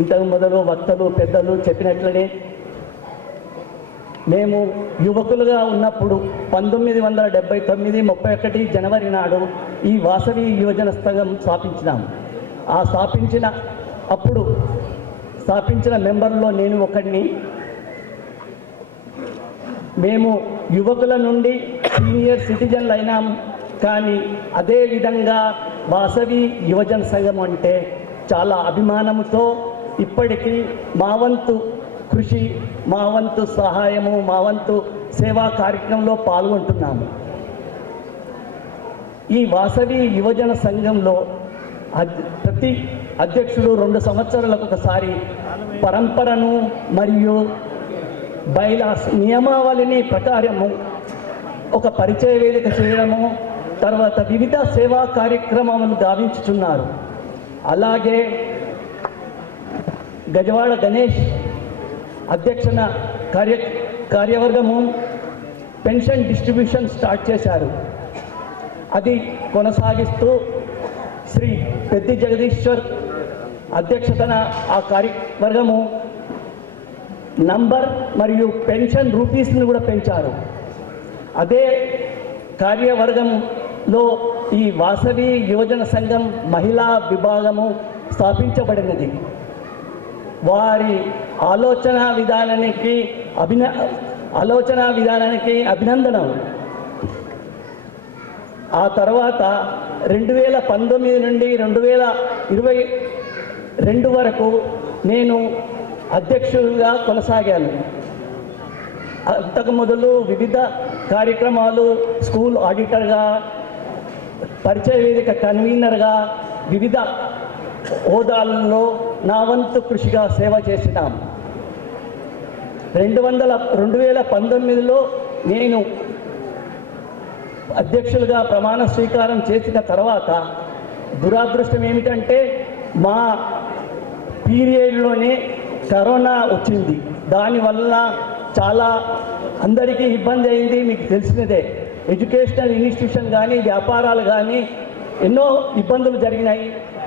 ఇంతకు మొదలు వక్తలు, పెద్దలు చెప్పినట్లనే మేము యువకులుగా ఉన్నప్పుడు 1979 31 జనవరి నాడు ఈ వాసవి యువజన సంఘం స్థాపించినాము. స్థాపించిన మెంబర్లో నేను ఒకడిని. మేము యువకుల నుండి సీనియర్ సిటిజన్లు అయినాం. కానీ అదేవిధంగా వాసవి యువజన సంఘం అంటే చాలా అభిమానంతో ఇప్పటికీ మా వంతు కృషి, మా వంతు సహాయము, మా వంతు సేవా కార్యక్రమంలో పాల్గొంటున్నాము. ఈ వాసవి యువజన సంఘంలో ప్రతి అధ్యక్షుడు 2 సంవత్సరాలకు ఒకసారి పరంపరను మరియు బైలాస్ నియమావళిని ప్రకారము ఒక పరిచయ వేదిక చేయడము, తర్వాత వివిధ సేవా కార్యక్రమాలను గావించుచున్నారు. అలాగే Gajawada Ganesh అధ్యక్షన కార్యవర్గము pension distribution start చేశారు. అది కొనసాగిస్తూ శ్రీ పెద్ది జగదీశ్వర్ అధ్యక్షతన ఆ కార్యవర్గము నంబర్ మరియు పెన్షన్ రూపీస్ని కూడా పెంచారు. అదే కార్యవర్గంలో ఈ వాసవి యువజన సంఘం మహిళా విభాగము స్థాపించబడినది. వారి ఆలోచన విధానానికి అభినందనం. ఆ తర్వాత 2019 నుండి 2022 వరకు నేను అధ్యక్షుడిగా కొనసాగాను. అంతకు మొదలు వివిధ కార్యక్రమాలు, స్కూల్ ఆడిటర్గా, పరిచయ వేదిక కన్వీనర్గా వివిధ హోదాల్లో నా వంతు కృషిగా సేవ చేసినాం. 2019లో నేను అధ్యక్షులుగా ప్రమాణ స్వీకారం చేసిన తర్వాత దురాదృష్టం ఏమిటంటే మా పీరియడ్లోనే కరోనా వచ్చింది. దానివల్ల చాలా అందరికీ ఇబ్బంది అయింది. మీకు తెలిసినదే, ఎడ్యుకేషనల్ ఇన్స్టిట్యూషన్ కానీ వ్యాపారాలు కానీ ఎన్నో ఇబ్బందులు జరిగినాయి.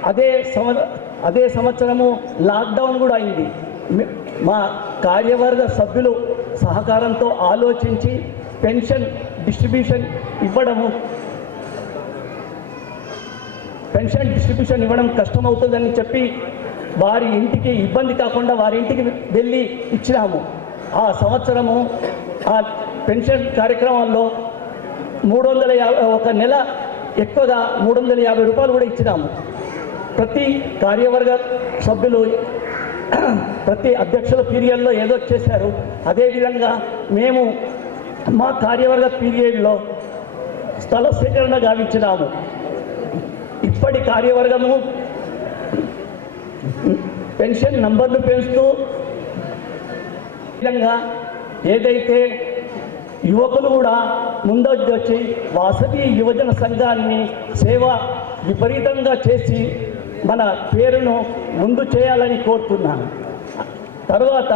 అదే సంవత్సరము లాక్డౌన్ కూడా అయింది. మా కార్యవర్గ సభ్యులు సహకారంతో ఆలోచించి పెన్షన్ డిస్ట్రిబ్యూషన్ ఇవ్వడం కష్టమవుతుందని చెప్పి వారి ఇంటికి ఇబ్బంది కాకుండా వారి ఇంటికి వెళ్ళి ఇచ్చినాము. ఆ సంవత్సరము ఆ పెన్షన్ కార్యక్రమాల్లో 350 ఒక నెల ఎక్కువగా 350 రూపాయలు కూడా ఇచ్చినాము. ప్రతి కార్యవర్గ సభ్యులు ప్రతి అధ్యక్షుల పీరియడ్లో ఏదో చేశారు. అదేవిధంగా మేము మా కార్యవర్గ పీరియడ్లో స్థల సేకరణ గావించినాము. ఇప్పటి కార్యవర్గము పెన్షన్ నంబర్లు పెంచుతూ విధంగా ఏదైతే యువకులు కూడా ముందొచ్చి వాసవి యువజన సంఘాన్ని సేవ విపరీతంగా చేసి మన పేరును ముందు చేయాలని కోరుతున్నాను. తర్వాత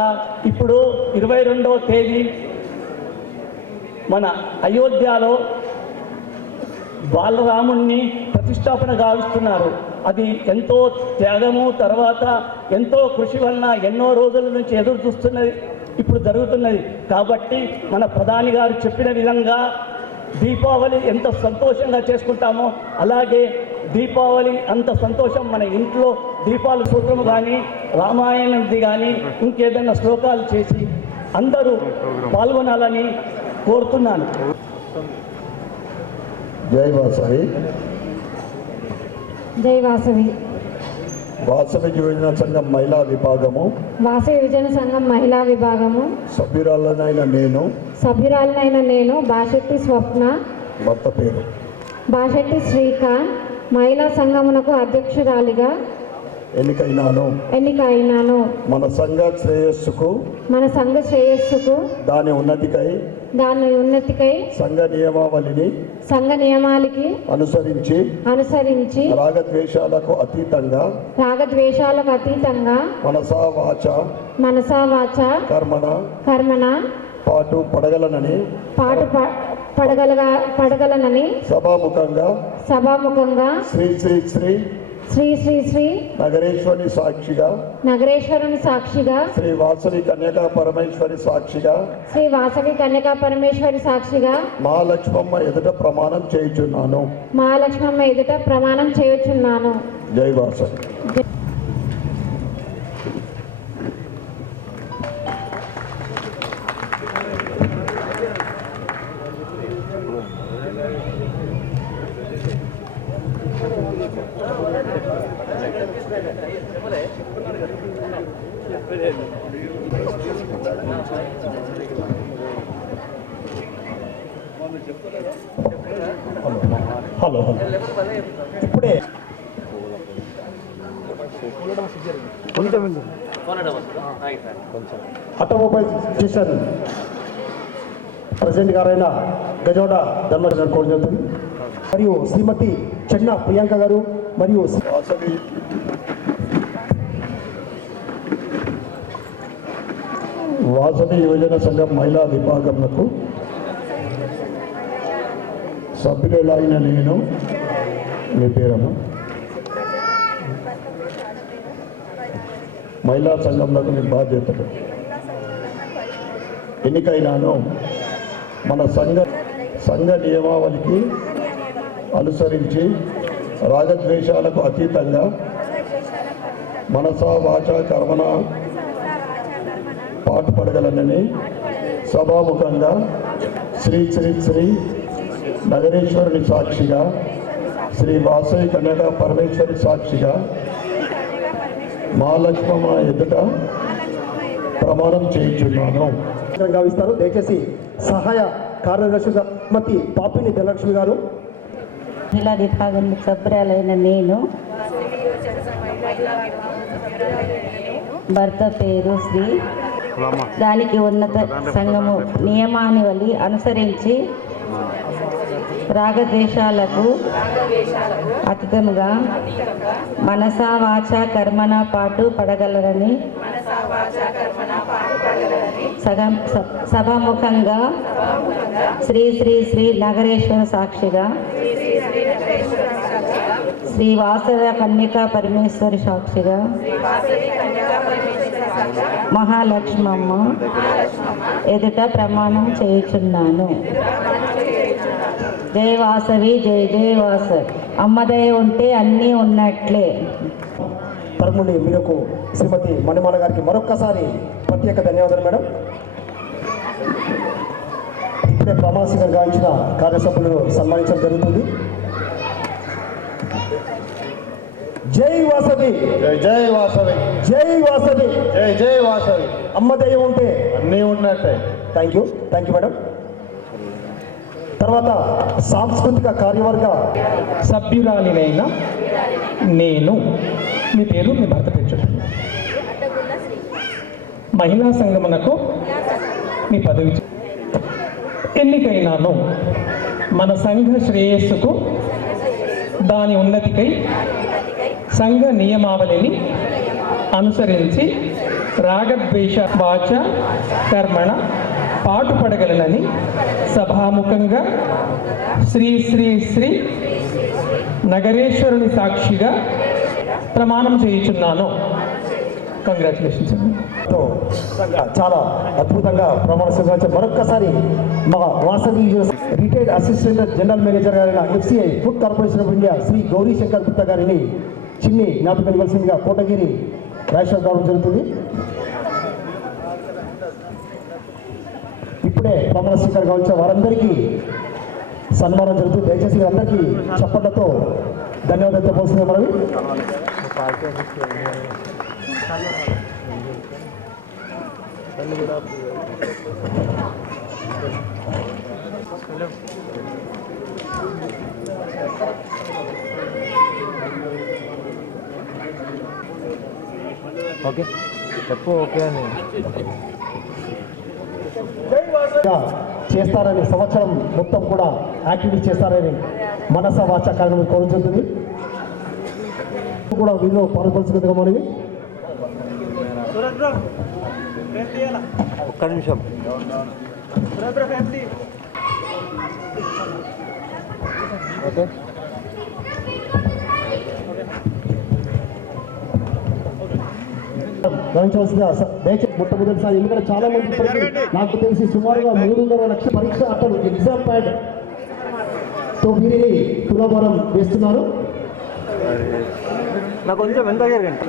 ఇప్పుడు 22వ తేదీ మన అయోధ్యలో బాలరాముణ్ణి ప్రతిష్టాపన గావిస్తున్నారు. అది ఎంతో త్యాగము, తర్వాత ఎంతో కృషి వలన ఎన్నో రోజుల నుంచి ఎదురు చూస్తున్నది, ఇప్పుడు జరుగుతున్నది. కాబట్టి మన ప్రధాని గారు చెప్పిన విధంగా దీపావళి ఎంత సంతోషంగా చేసుకుంటామో అలాగే దీపావళి అంత సంతోషం మన ఇంట్లో దీపాల సూత్రము కానీ రామాయణంది కానీ ఇంకేదైనా శ్లోకాలు చేసి అందరూ పాల్గొనాలని కోరుతున్నాను. జై వాసవి. జై వాసవి. వాసవి యువజన సంఘం మహిళా విభాగము మహిళా విభాగము సభ్యురాలనైన నేను బాషెట్టి స్వప్న, భర్త పేరు బాషెట్టి శ్రీకాంత్ మహిళా సంఘమునకు అధ్యక్షురాలిగా ఎన్నికైనాను. మన సంఘ శ్రేయస్సుకు దాని ఉన్నతికై సంఘ నియమాలకి అనుసరించి రాగద్వేషాలకు అతీతంగా మనసా వాచ కర్మణ పాటు పడగలనని సభాముఖంగా శ్రీ నగరేశ్వరుని సాక్షిగా శ్రీ వాసవి కన్యకా పరమేశ్వరి సాక్షిగా మహాలక్ష్మమ్మ ఎదుట ప్రమాణం చేయుచున్నాను. జై వాసవి. హలో ఇప్పుడే ఆటోమొబైల్ స్టేషన్ ప్రెసిడెంట్ గారైన గజోడ ధర్మరాజు గారు కోరడం జరుగుతుంది. మరియు శ్రీమతి చెన్న ప్రియాంక గారు మరియు వాసవి యువజన సంఘం మహిళా విభాగంకు సభ్యులైన నేను, మీ పేరమ్మ, మహిళా సంఘంలో మీ బాధ్యతలు ఎన్నికైనాను. మన సంఘ నియమావళికి అనుసరించి రాగద్వేషాలకు అతీతంగా మనసా వాచా కర్మణ పాటుపడగలనని సభాముఖంగా శ్రీ నగరేశ్వరుని సాక్షిగా శ్రీ వాసవి కన్యకా పరమేశ్వరి సాక్షిగా మహాలక్ష్మమ్మ ఎదుట ప్రమాణం చేయించున్నాను. గావిస్తారు. దయచేసి సహాయ కార్యదర్శి శ్రీమతి పాపిని ధనలక్ష్మి గారు. మహిళా విభాగం సభ్యురాలైన నేను, భర్త పేరు శ్రీ, దానికి ఉన్నత సంఘము నియమావళి అనుసరించి రాగద్వేషాలకు అతీతంగా మనసా వాచా కర్మణ పాటు పడగలరని సభాముఖంగా శ్రీ నగరేశ్వర సాక్షిగా శ్రీ వాసవ కన్యకా పరమేశ్వరి సాక్షిగా మహాలక్ష్మమ్మ ఎదుట ప్రమాణం చేయుచున్నాను. జై వాసవి, జై జై వాసవి. అమ్మదయ ఉంటే అన్నీ ఉన్నట్లే. తరపుండి మీకు శ్రీమతి మణిమాల గారికి మరొక్కసారి ప్రత్యేక ధన్యవాదాలు మేడం. ఇప్పుడే ప్రమాణ స్వీకారం గావించిన కార్యసభ్యులను సన్మానించడం జరుగుతుంది. జై వాసవి, జై వాసవి, జై వాసవి, జై జై వాసవి. అమ్మదయ ఉంటే అన్నీ ఉన్నట్టే. Thank you madam. తర్వాత సాంస్కృతిక కార్యవర్గ సభ్యురాలినైన నేను, మీ పేరు మీ భర్త పేరు చెప్పండి. మహిళా సంఘమునకు మీ పదవి ఎన్నికైనాను. మన సంఘ శ్రేయస్సుకు, దాని ఉన్నతికై సంఘ నియమావళిని అనుసరించి రాగద్వేష వాచ కర్మణ పాటుపడగలనని సభాముఖంగా శ్రీ శ్రీ శ్రీ నగరేశ్వరుని సాక్షిగా ప్రమాణం చేయుచున్నాను. కంగ్రాచులేషన్స్. చాలా అద్భుతంగా ప్రమాణ స్వీకరించారు. మరొక్కసారి మా Vasavi retired assistant general manager గారైన FCI Food Corporation of India Shri Gauri Shankar Gupta గారిని చిన్ని జ్ఞాపకం ఇవ్వాల్సిందిగా కోటగిరి రాజేశ్వర కావడం జరుగుతుంది. ఇప్పుడే ప్రమాణ స్వీకారం కావాల్సిన వారందరికీ సన్మానం జరుగుతుంది. దయచేసి అందరికీ చప్పట్లతో ధన్యవాదాలు చెప్పాల్సింది మనవి. ఓకే చెప్పు. ఓకే అని చేస్తారని, సంవత్సరం మొత్తం కూడా యాక్టివిటీ చేస్తారని మనస వాచ కార్యక్రమం కోరుతుంది కూడా వీళ్ళు పాల్పంచుకుందిగా మనవి. ఒక్క నిమిషం. ఓకే గమనించవలసిందిగా దయచేసి మొట్టమొదటిసారి, ఎందుకంటే చాలా మంది నాకు తెలిసి సుమారుగా 3.5 లక్షల పరీక్ష అట్టలు ఎగ్జామ్ ప్యాడ్ తో వీరిని తులాభారం వేస్తున్నారు. నాకు కొంచెం ఎంత జరిగండి.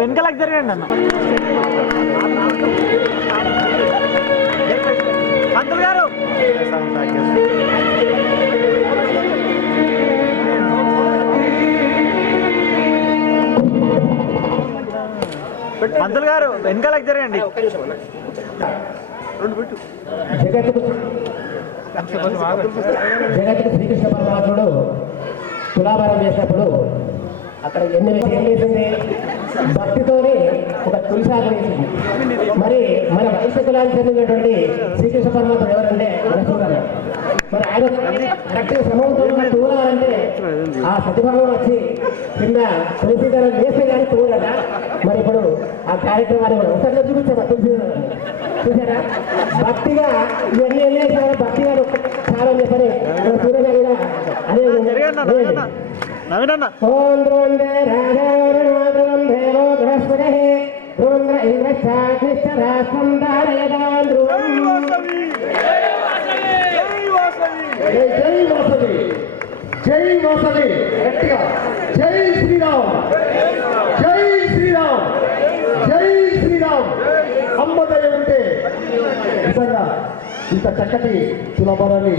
వెనకాలకు జరగండి అన్న. పంతులు గారు పంతులు గారు వెనకాలకు జరగండి. జగత్తుకు శ్రీకృష్ణ పరమాత్ముడు తులాభారం చేసినప్పుడు అక్కడ ఏం చేసింది? భక్తితోనే ఒక తులసాకు వేసింది. మరి మన వైశ్య కులానికి చెందినటువంటి శ్రీకృష్ణ పరమాత్ముడు ఎవరంటే మన సూర్య. మరి ఆయన కరెక్ట్గా సమూహంతో ఉన్న తూరాలంటే ఆ సతిభావం వచ్చి కింద తులసీధరం చేస్తే కానీ తూరదా. మరి ఇప్పుడు ఆ కార్యక్రమాన్ని మనం ఒకసారి చూపించామా? తులసీధరం చూసారా? భక్తిగా ఇవన్నీ ఏం చేసినా భక్తిగా చాలా చెప్పని సూర్య కూడా అదే ఓం ద్రోందే రాజావరణాద్రం దేవో బృహస్పతి ద్రోంద్ర ఇంద్రశ్చాగ్నిశ్చరాస్వం ధారయదాం ధ్రువం. జై వాసవి, జై వాసవి. గట్టిగా జై శ్రీరామ్, జై శ్రీరామ్, జై శ్రీరామ్. అమ్మదయ ఉంటే నిజంగా ఇంత చక్కటి తులాభారాన్ని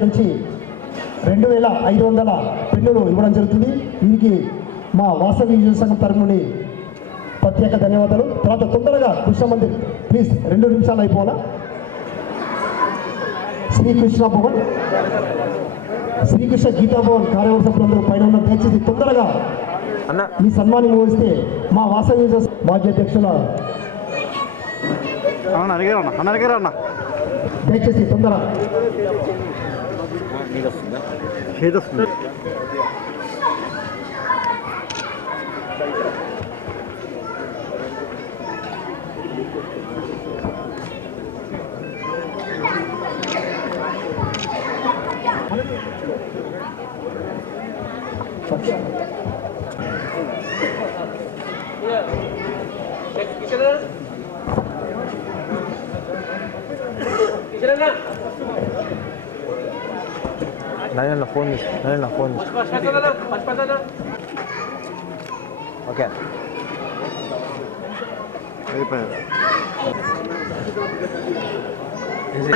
నుంచి 2500 పెన్నులు ఇవ్వడం జరుగుతుంది. వీరికి మా వాసవి యువజన సంఘం తరఫు నుండి ప్రత్యేక ధన్యవాదాలు. తర్వాత తొందరగా కృష్ణ మందిర్ ప్లీజ్ 2 నిమిషాలు అయిపోవాలా. శ్రీకృష్ణ భవన్ శ్రీకృష్ణ గీతాభవన్ కార్యవర్గ సభ్యులందరూ పైన ఉన్న దయచేసి తొందరగా ఈ సన్మానం వహిస్తే మా వాసవి మాజీ అధ్యక్షుల దయచేసి తొందర ఫోన్ ఓకే రేపు ఇది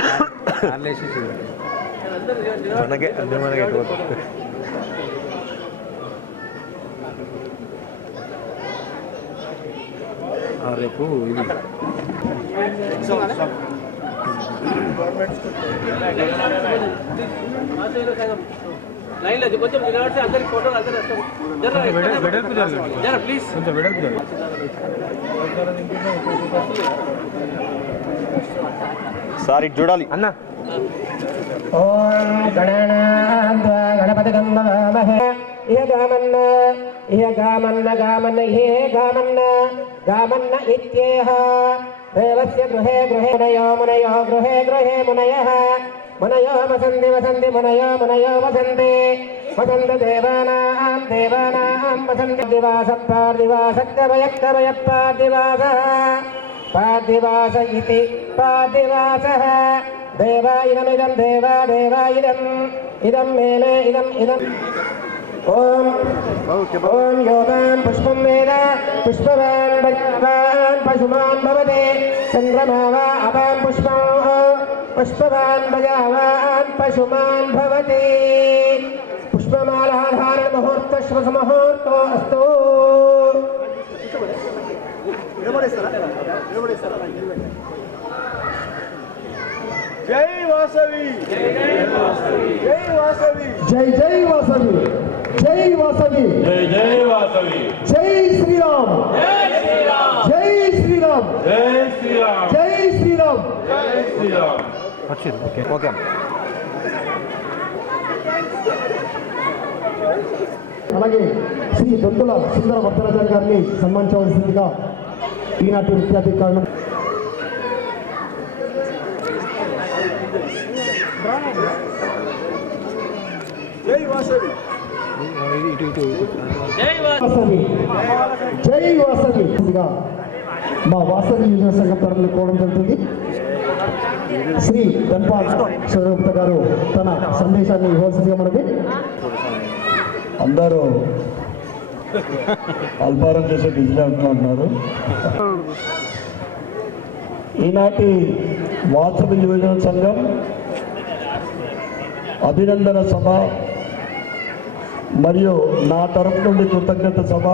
సార్ ఇటు చూడాలి అన్న ఓం గణానాద్వా గణపతిగం నమామహే ఇహ గామన్న ఇత్యేహ దేవస్య గృహే మునయో గృహే మునయః మునయో వసంతి మునయో వసంతి దేవానాం వసంతి పార్థివాస ఇతి పార్థివాసః దేవా ఇదం మేనే ఇదం ఓం యోగాన్ పుష్పం వేద పుష్పవాన్ పశుమాన్ భవతే చంద్రమా వా అపాం పుష్పవాన్ భజావాన్ పశుమాన్ భవతే పుష్పమాలాధారణ ముహూర్త శ్వసముహూర్తో అస్తు. జై వాసవి జై వాసవి జై జై వాసవి జై వాసవి జై వాసవి జై శ్రీరామ్ జై శ్రీరామ్ జై శ్రీరామ్ ఓకే అలాగే శ్రీ దొంతుల సుందర భద్రాచార్య గారిని సన్మానించవలసిందిగా ఈనాటి విద్యార్థి కారణం జై వాసవి వాసవి జై వాసవి మా వాసవి యువజన సంఘం తరఫున కోవడం జరుగుతుంది. శ్రీ ధన్పాల్ శివగుప్త గారు తన సందేశాన్ని ఇవ్వాల్సిందిగా మనకి అందరూ అల్పారం చేసే బిజీ అంటున్నారు. ఈనాటి వాసవి యువజన సంఘం అభినందన సభ మరియు నా తరఫు నుండి కృతజ్ఞత సభ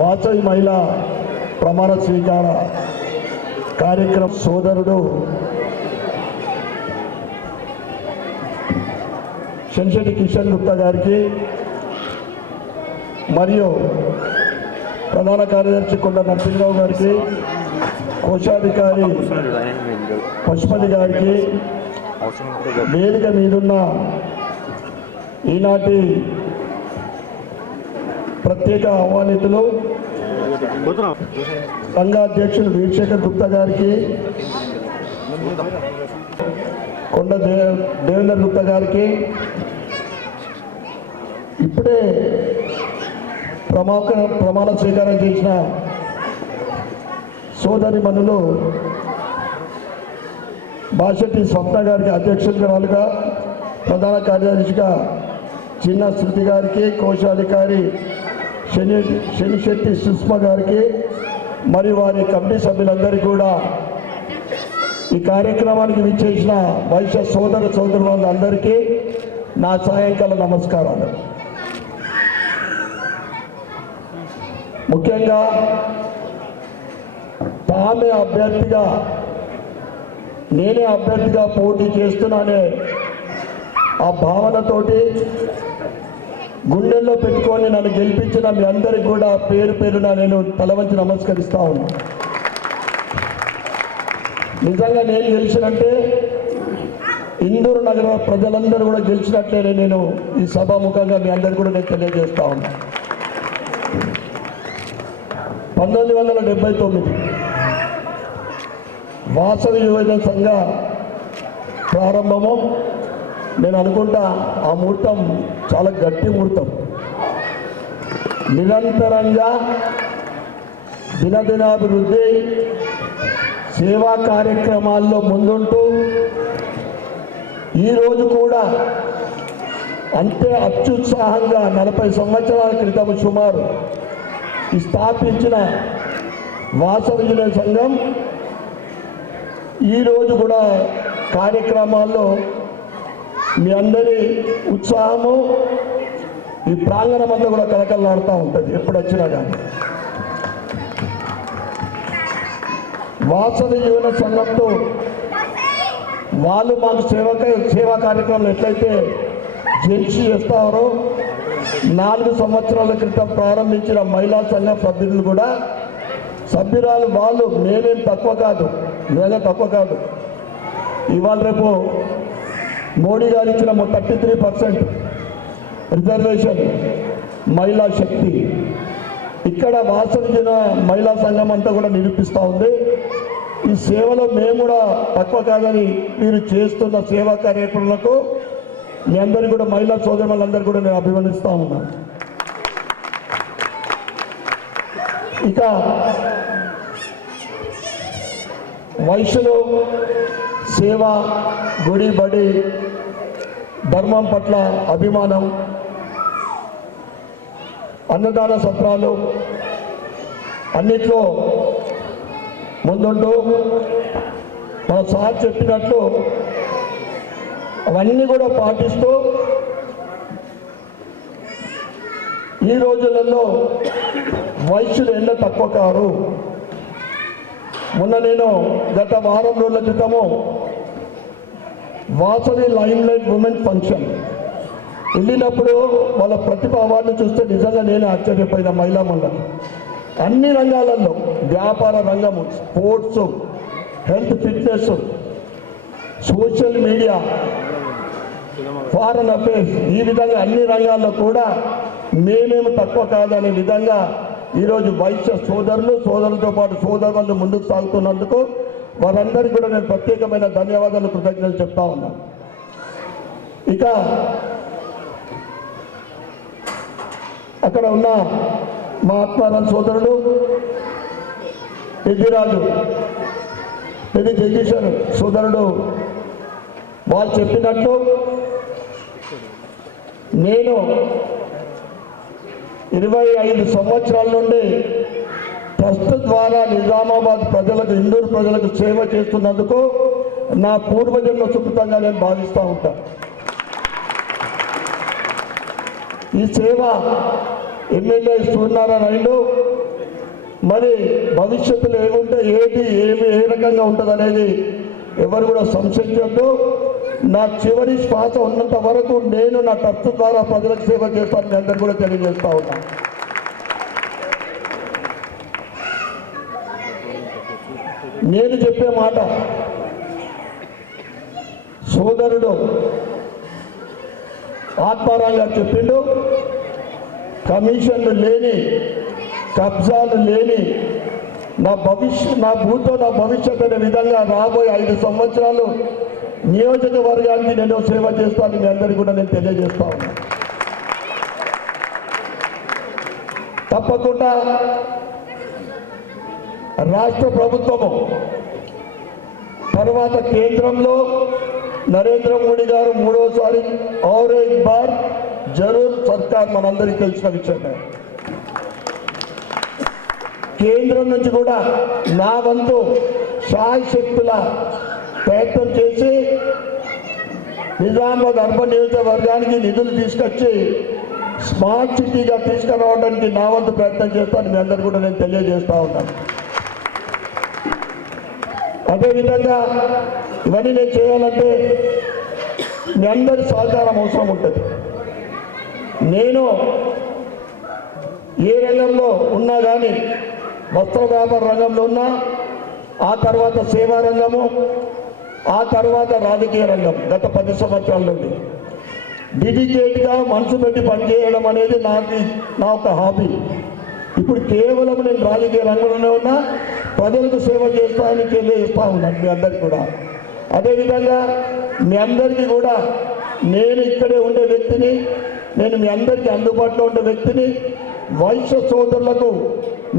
వాసవి మహిళా ప్రమాణ స్వీకార కార్యక్రమం సోదరుడు శంషటి కిషన్ గుప్తా గారికి మరియు ప్రధాన కార్యదర్శి కొండ నరసింహరావు గారికి, కోశాధికారి పశుపతి గారికి, వేదిక మీదున్న ఈనాటి ప్రత్యేక ఆహ్వానితులు సంఘ అధ్యక్షులు వీరశేఖర్ గుప్తా గారికి, కొండ దేవేంద్ర గుప్తా గారికి, ఇప్పుడే ప్రమాణ స్వీకారం చేసిన సోదరి మనులు బాషెట్టి స్వప్న గారికి అధ్యక్షురాలుగా, ప్రధాన కార్యదర్శిగా చిన్న శృతి గారికి, కోశాధికారి శనిశెట్టి సుష్మ గారికి మరియు వారి కమిటీ సభ్యులందరికీ కూడా ఈ కార్యక్రమానికి విచ్చేసిన వైశ్య సోదరులందరికీ నా సాయంకాల నమస్కారాలు. ముఖ్యంగా తామే నేనే అభ్యర్థిగా పోటీ చేస్తున్నానే ఆ భావనతోటి గుండెల్లో పెట్టుకొని నన్ను గెలిపించిన మీ అందరికీ కూడా పేరు పేరున నేను తల వంచి నమస్కరిస్తా ఉన్నాను. నిజంగా నేను గెలిచినట్టే ఇందూరు నగర ప్రజలందరూ కూడా గెలిచినట్లే నేను ఈ సభాముఖంగా మీ అందరికీ కూడా నేను తెలియజేస్తా ఉన్నాను. 1979 వాసవి యువజన సంఘ ప్రారంభము. నేను అనుకుంటా ఆ ముహూర్తం చాలా గట్టి ముహూర్తం. నిరంతరంగా దినదినాభివృద్ధి సేవా కార్యక్రమాల్లో ముందుంటూ ఈరోజు కూడా అంతే అత్యుత్సాహంగా 40 సంవత్సరాల క్రితం సుమారు స్థాపించిన వాసవి యువజన సంఘం ఈరోజు కూడా కార్యక్రమాల్లో మీ అందరి ఉత్సాహము ఈ ప్రాంగణం అంతా కూడా కలకలాడుతూ ఉంటుంది ఎప్పుడు వచ్చినా కానీ. వాసవి యువజన సంఘంతో వాళ్ళు మాకు సేవా కార్యక్రమాలు ఎట్లయితే జెన్సీ చేస్తారో 4 సంవత్సరాల క్రితం ప్రారంభించిన మహిళా సంఘ సభ్యులు కూడా సభ్యురాలు వాళ్ళు నేనేం తక్కువ కాదు, నిజంగా తక్కువ కాదు. ఇవాళ రేపు మోడీ గారు ఇచ్చిన 33% రిజర్వేషన్ మహిళా శక్తి ఇక్కడ వాసవి మహిళా సంఘం అంతా కూడా నిరూపిస్తూ ఉంది. ఈ సేవలో మేము కూడా తక్కువ కాదని మీరు చేస్తున్న సేవా కార్యక్రమాలకు మీ అందరికీ కూడా మహిళా సోదరులందరూ కూడా నేను అభినందిస్తూ ఉన్నాను. ఇక వైశ్యులు సేవ, గుడి బడి, ధర్మం పట్ల అభిమానం, అన్నదాన సత్రాలు అన్నిట్లో ముందుంటూ మన సార్ చెప్పినట్లు అవన్నీ కూడా పాటిస్తూ ఈ రోజులలో వైశ్యులు ఎండ తక్కువ కారు. మొన్న నేను గత వారం రోజుల క్రితము Vasavi lime light women function వెళ్ళినప్పుడు వాళ్ళ ప్రతిభ అవార్డును చూస్తే నిజంగా నేను ఆశ్చర్యపోయిన. మహిళా మండలి అన్ని రంగాలలో, వ్యాపార రంగము, sports, health fitness, social media, foreign affairs, ఈ విధంగా అన్ని రంగాల్లో కూడా మేమేమి తక్కువ కాదనే విధంగా ఈరోజు వైశ్య సోదరులతో పాటు సోదరులు ముందుకు సాగుతున్నందుకు వారందరికీ కూడా నేను ప్రత్యేకమైన ధన్యవాదాలు, కృతజ్ఞతలు చెప్తా ఉన్నాను. ఇక అక్కడ ఉన్న మా ఆత్మారాం సోదరుడు పెద్దిరాజు, పెద్ది జగదీశ్వర్ సోదరుడు వాళ్ళు చెప్పినట్టు నేను 25 సంవత్సరాల నుండి ట్రస్ట్ ద్వారా నిజామాబాద్ ప్రజలకు, ఇందూరు ప్రజలకు సేవ చేస్తున్నందుకు నా పూర్వజన్మ సుకృతంగా నేను భావిస్తూ ఉంటాను. ఈ సేవ ఎమ్మెల్యే సూర్యనారాయణ అయిండు. మరి భవిష్యత్తులో ఏముంటే ఏ రకంగా ఉంటుంది అనేది ఎవరు కూడా సంశయించద్దు. నా చివరి శ్వాస ఉన్నంత వరకు నేను నా ట్రస్ట్ ద్వారా ప్రజలకు సేవ చేస్తానని అందరూ కూడా తెలియజేస్తా ఉన్నాను. నేను చెప్పే మాట సోదరుడు ఆత్మారాం గారు చెప్పిండు, కమిషన్లు లేని, కబ్జాలు లేని నా భూతో నా భవిష్యత్ అనే విధంగా రాబోయే 5 సంవత్సరాలు నియోజకవర్గానికి నేను సేవ చేస్తానని మీ అందరికీ కూడా నేను తెలియజేస్తా ఉన్నా. తప్పకుండా రాష్ట్ర ప్రభుత్వము తర్వాత కేంద్రంలో నరేంద్ర మోడీ గారు 3వసారి ఔర్ ఏక్ బార్ జరూర్ సర్కార్ మనందరికీ తెలిసిన విషయమే. కేంద్రం నుంచి కూడా నా వంతు శాయశక్తుల ప్రయత్నం చేసి నిజామాబాద్ అర్బన్ నియోజకవర్గానికి నిధులు తీసుకొచ్చి స్మార్ట్ సిటీగా తీసుకురావడానికి నా వంతు ప్రయత్నం చేస్తాను మీ అందరూ కూడా నేను తెలియజేస్తా ఉన్నాను. అదేవిధంగా ఇవన్నీ నేను చేయాలంటే మీ అందరి సహకారం అవసరం ఉంటుంది. నేను ఏ రంగంలో ఉన్నా కానీ, వస్త్ర వ్యాపార రంగంలో ఉన్నా, ఆ తర్వాత సేవా రంగము, ఆ తర్వాత రాజకీయ రంగం గత 10 సంవత్సరాల నుండి డెడికేట్గా మనసు పెట్టి పనిచేయడం అనేది నా ఒక హాబీ. ఇప్పుడు కేవలం నేను రాజకీయ రంగంలోనే ఉన్నా, ప్రజలకు సేవ చేస్తానని తెలియజేస్తూ ఉన్నాను మీ అందరికీ కూడా. అదేవిధంగా మీ అందరికీ కూడా నేను ఇక్కడే ఉండే వ్యక్తిని, నేను మీ అందరికీ అందుబాటులో ఉండే వ్యక్తిని. వైశ్య సోదరులకు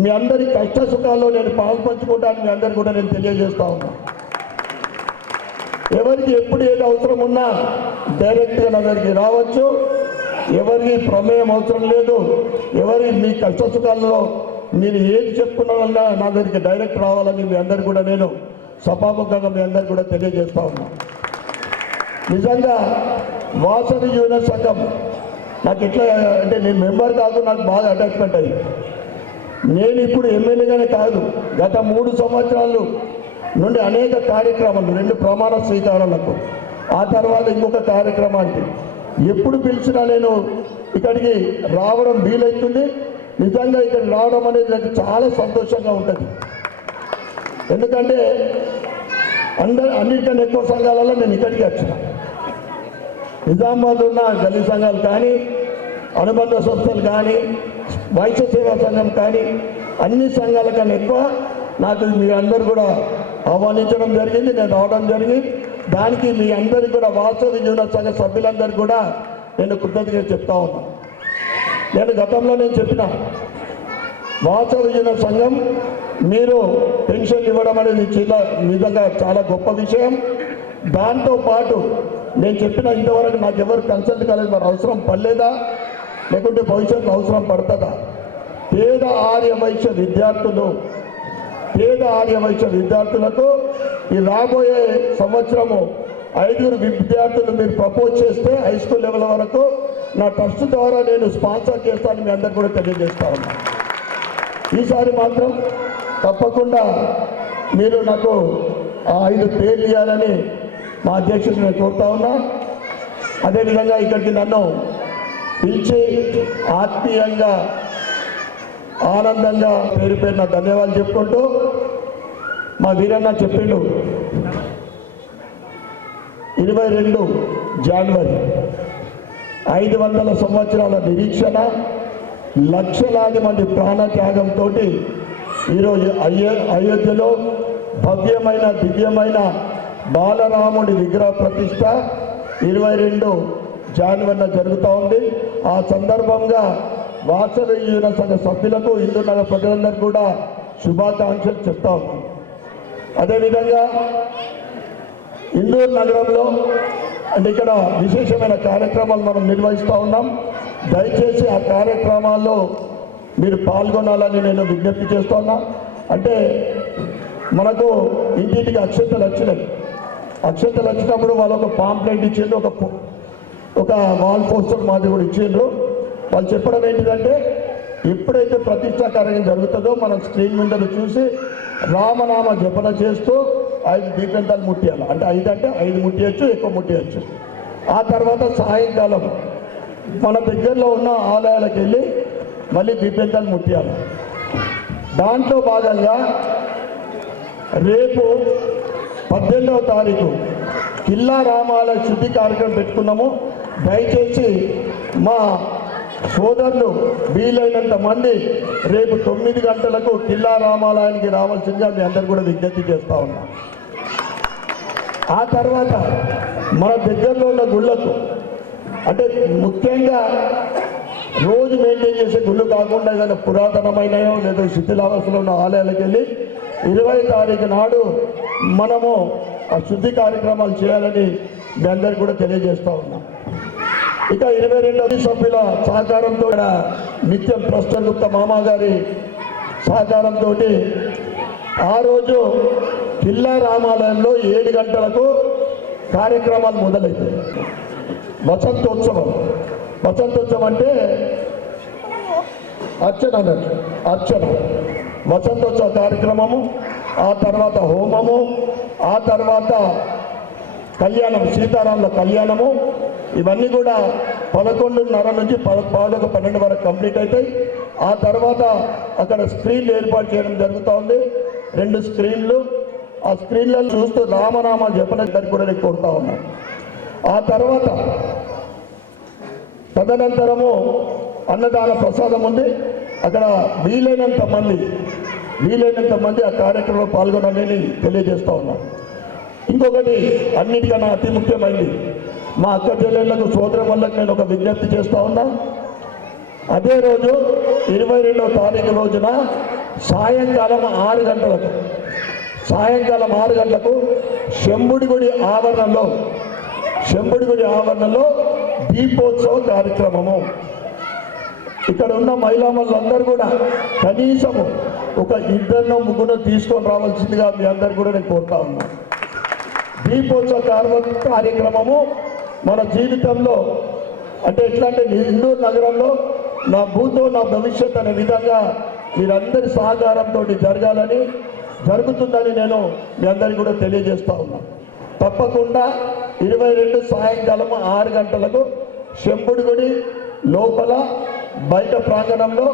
మీ అందరి కష్ట సుఖాల్లో నేను పాల్పంచుకోవడానికి మీ అందరికీ కూడా నేను తెలియజేస్తూ ఉన్నాను. ఎవరికి ఎప్పుడు ఏది అవసరం ఉన్నా డైరెక్ట్గా నా దగ్గరికి రావచ్చు. ఎవరికి ప్రమేయం అవసరం లేదు. మీ కష్ట సుఖాల్లో మీరు ఏది చెప్పుకున్నారన్నా నా దగ్గరికి డైరెక్ట్ రావాలని మీ అందరికీ కూడా నేను సభాముఖంగా మీ అందరికీ కూడా తెలియజేస్తా ఉన్నాను. నిజంగా వాసవి యువన సంఘం నాకు ఎట్లా అంటే, నేను మెంబర్ కాదు, నాకు బాగా అటాచ్మెంట్ అయ్యింది. నేను ఇప్పుడు ఎమ్మెల్యేగానే కాదు, గత 3 సంవత్సరాలు నుండి అనేక కార్యక్రమాలు, 2 ప్రమాణ స్వీకారాలకు, ఆ తర్వాత ఇంకొక కార్యక్రమానికి ఎప్పుడు పిలిచినా నేను ఇక్కడికి రావడం వీలవుతుంది. నిజంగా ఇక్కడ రావడం అనేది నాకు చాలా సంతోషంగా ఉంటుంది. ఎందుకంటే అన్నిటికన్నా ఎక్కువ సంఘాలలో నేను ఇక్కడికి వచ్చిన. నిజామాబాద్ ఉన్న గల్లీ సంఘాలు కానీ, అనుబంధ సంస్థలు కానీ, వైశ్య సేవా సంఘం కానీ, అన్ని సంఘాల కన్నా ఎక్కువ నాకు మీ అందరు కూడా ఆహ్వానించడం జరిగింది, నేను రావడం జరిగింది. దానికి మీ అందరికీ కూడా వాసవి యువన సంఘ సభ్యులందరికీ కూడా నేను కృతజ్ఞత చెప్తా ఉన్నాను. నేను గతంలో చెప్పిన వాసవి యువన సంఘం మీరు పెన్షన్ ఇవ్వడం అనేది నిజంగా చాలా గొప్ప విషయం. దాంతోపాటు నేను చెప్పిన ఇంతవరకు నాకు ఎవరు కన్సల్ట్ కాలేదు. మరి అవసరం పడలేదా, లేకుంటే భవిష్యత్తులో అవసరం పడుతుందా? పేద ఆర్య వైశ్య విద్యార్థులకు ఈ రాబోయే సంవత్సరము 5 విద్యార్థులు మీరు ప్రపోజ్ చేస్తే హై స్కూల్ లెవెల్ వరకు నా ట్రస్ట్ ద్వారా నేను స్పాన్సర్ చేస్తానని మీ అందరు కూడా తెలియజేస్తా ఉన్నాను. ఈసారి మాత్రం తప్పకుండా మీరు నాకు ఆ 5 పేర్లు ఇవ్వాలని మా అధ్యక్షుడు నేను కోరుతా ఉన్నా. అదేవిధంగా ఇక్కడికి నన్ను పిలిచి ఆత్మీయంగా ఆనందంగా పేరున ధన్యవాదాలు చెప్పుకుంటూ, మా వీరన్న చెప్పిండు 22 జనవరి 500 సంవత్సరాల నిరీక్షణ, లక్షలాది మంది ప్రాణత్యాగంతో ఈరోజు అయోధ్యలో భవ్యమైన దివ్యమైన బాలరాముడి విగ్రహ ప్రతిష్ట 22 జనవరిన జరుగుతూ ఉంది. ఆ సందర్భంగా వాసవి యువన సంఘ సభ్యులకు, హిందూ నగర ప్రజలందరికీ కూడా శుభాకాంక్షలు చెప్తా ఉన్నాం. అదేవిధంగా ఇందూరు నగరంలో అంటే ఇక్కడ విశేషమైన కార్యక్రమాలు మనం నిర్వహిస్తూ ఉన్నాం. దయచేసి ఆ కార్యక్రమాల్లో మీరు పాల్గొనాలని నేను విజ్ఞప్తి చేస్తున్నా. అంటే మనకు ఇంటింటికి అక్షంతలు వచ్చినాయి. అక్షంతలు వచ్చినప్పుడు వాళ్ళు ఒక పాంప్లెట్ ఇచ్చిండ్రు, ఒక వాల్ పోస్టర్ మాది కూడా ఇచ్చిండ్రు. వాళ్ళు చెప్పడం ఏంటిదంటే, ఎప్పుడైతే ప్రతిష్టా కార్యం జరుగుతుందో మనం స్క్రీన్ మీద చూసి రామనామ జపన చేస్తూ 5 దీపెంతాలు ముట్టియాలి. అంటే 5 అంటే 5 ముట్టియచ్చు, ఎక్కువ ముట్టియచ్చు. ఆ తర్వాత సాయంకాలం మన దగ్గరలో ఉన్న ఆలయాలకు వెళ్ళి మళ్ళీ దీపెంతాలు ముట్టియాలి. దాంట్లో భాగంగా రేపు 18వ తారీఖు కిల్లా రామాలయ శుద్ధి కార్యక్రమం పెట్టుకున్నాము. దయచేసి మా సోదరులు వీలైనంత మంది రేపు 9 గంటలకు కిల్లా రామాలయానికి రావాల్సిందిగా మీ అందరు కూడా విజ్ఞప్తి చేస్తూ ఉన్నాం. ఆ తర్వాత మన దగ్గరలో ఉన్న గుళ్ళకు, అంటే ముఖ్యంగా రోజు మెయింటైన్ చేసే గుళ్ళు కాకుండా ఏదైనా పురాతనమైనయో లేదా శిథిలావస్థలో ఉన్న ఆలయాలకు వెళ్ళి 20వ తారీఖు నాడు మనము ఆ శుద్ధి కార్యక్రమాలు చేయాలని మీ అందరికీ కూడా తెలియజేస్తూ ఉన్నాం. ఇక 22 సభ్యుల సహకారంతో నిత్యం ప్రస్తుత గుప్త మామ గారి సహకారంతో ఆ రోజు కిల్లా రామాలయంలో 7 గంటలకు కార్యక్రమాలు మొదలైతాయి. వసంతోత్సవం అంటే అర్చన వసంతోత్సవ కార్యక్రమము, ఆ తర్వాత హోమము, ఆ తర్వాత కళ్యాణం, సీతారాముల కళ్యాణము, ఇవన్నీ కూడా 11:30 నుంచి 11-12 వరకు కంప్లీట్ అవుతాయి. ఆ తర్వాత అక్కడ స్క్రీన్లు ఏర్పాటు చేయడం జరుగుతూ ఉంది, 2 స్క్రీన్లు. ఆ స్క్రీన్లను చూస్తూ రామనామాలు చెప్పడానికి కూడా నేను కోరుతా ఉన్నాను. ఆ తర్వాత తదనంతరము అన్నదాన ప్రసాదం ఉంది. అక్కడ వీలైనంత మంది ఆ కార్యక్రమంలో పాల్గొనాలని తెలియజేస్తూ ఉన్నాను. ఇంకొకటి అన్నిటికన్నా అతి ముఖ్యమైనది, మా అక్క చెల్లెళ్లకు సోదరులకు నేను ఒక విజ్ఞప్తి చేస్తూ ఉన్నా. అదే రోజు 22వ తారీఖు రోజున సాయంకాలం 6 గంటలకు శంభుడిగుడి ఆవరణలో దీపోత్సవ కార్యక్రమము. ఇక్కడ ఉన్న మహిళలందరూ కూడా కనీసము ఒక 2-3 తీసుకొని రావాల్సిందిగా మీ అందరు కూడా నేను కోరుతా ఉన్నాను. దీపోత్సవ కార్యక్రమము మన జీవితంలో అంటే ఎట్లా అంటే ఇందూరు నగరంలో నా భూతో నా భవిష్యత్ అనే విధంగా మీరందరి సహకారంతో జరుగుతుందని నేను మీ అందరికీ కూడా తెలియజేస్తా ఉన్నాను. తప్పకుండా 22 సాయంకాలం 6 గంటలకు శంభుడిగుడి లోపల బయట ప్రాంగణంలో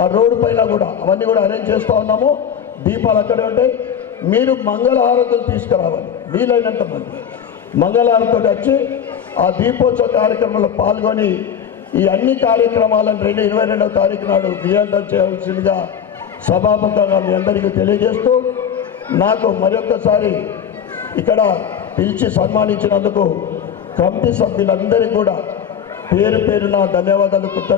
ఆ రోడ్డు పైన కూడా అవన్నీ కూడా అరేంజ్ చేస్తూ ఉన్నాము. దీపాలు అక్కడే ఉంటాయి. మీరు మంగళహారతులు తీసుకురావాలి, వీలైనంత మంది మంగళహారతితో వచ్చి ఆ దీపోత్సవ కార్యక్రమంలో పాల్గొని ఈ అన్ని కార్యక్రమాలను 22వ తారీఖు నాడు విజయవంతం చేయవలసిందిగా సభాముఖంగా మీ అందరికీ తెలియజేస్తూ, నాకు మరొకసారి ఇక్కడ పిలిచి సన్మానించినందుకు కమిటీ సభ్యులందరికీ కూడా పేరు పేరున ధన్యవాదాలు.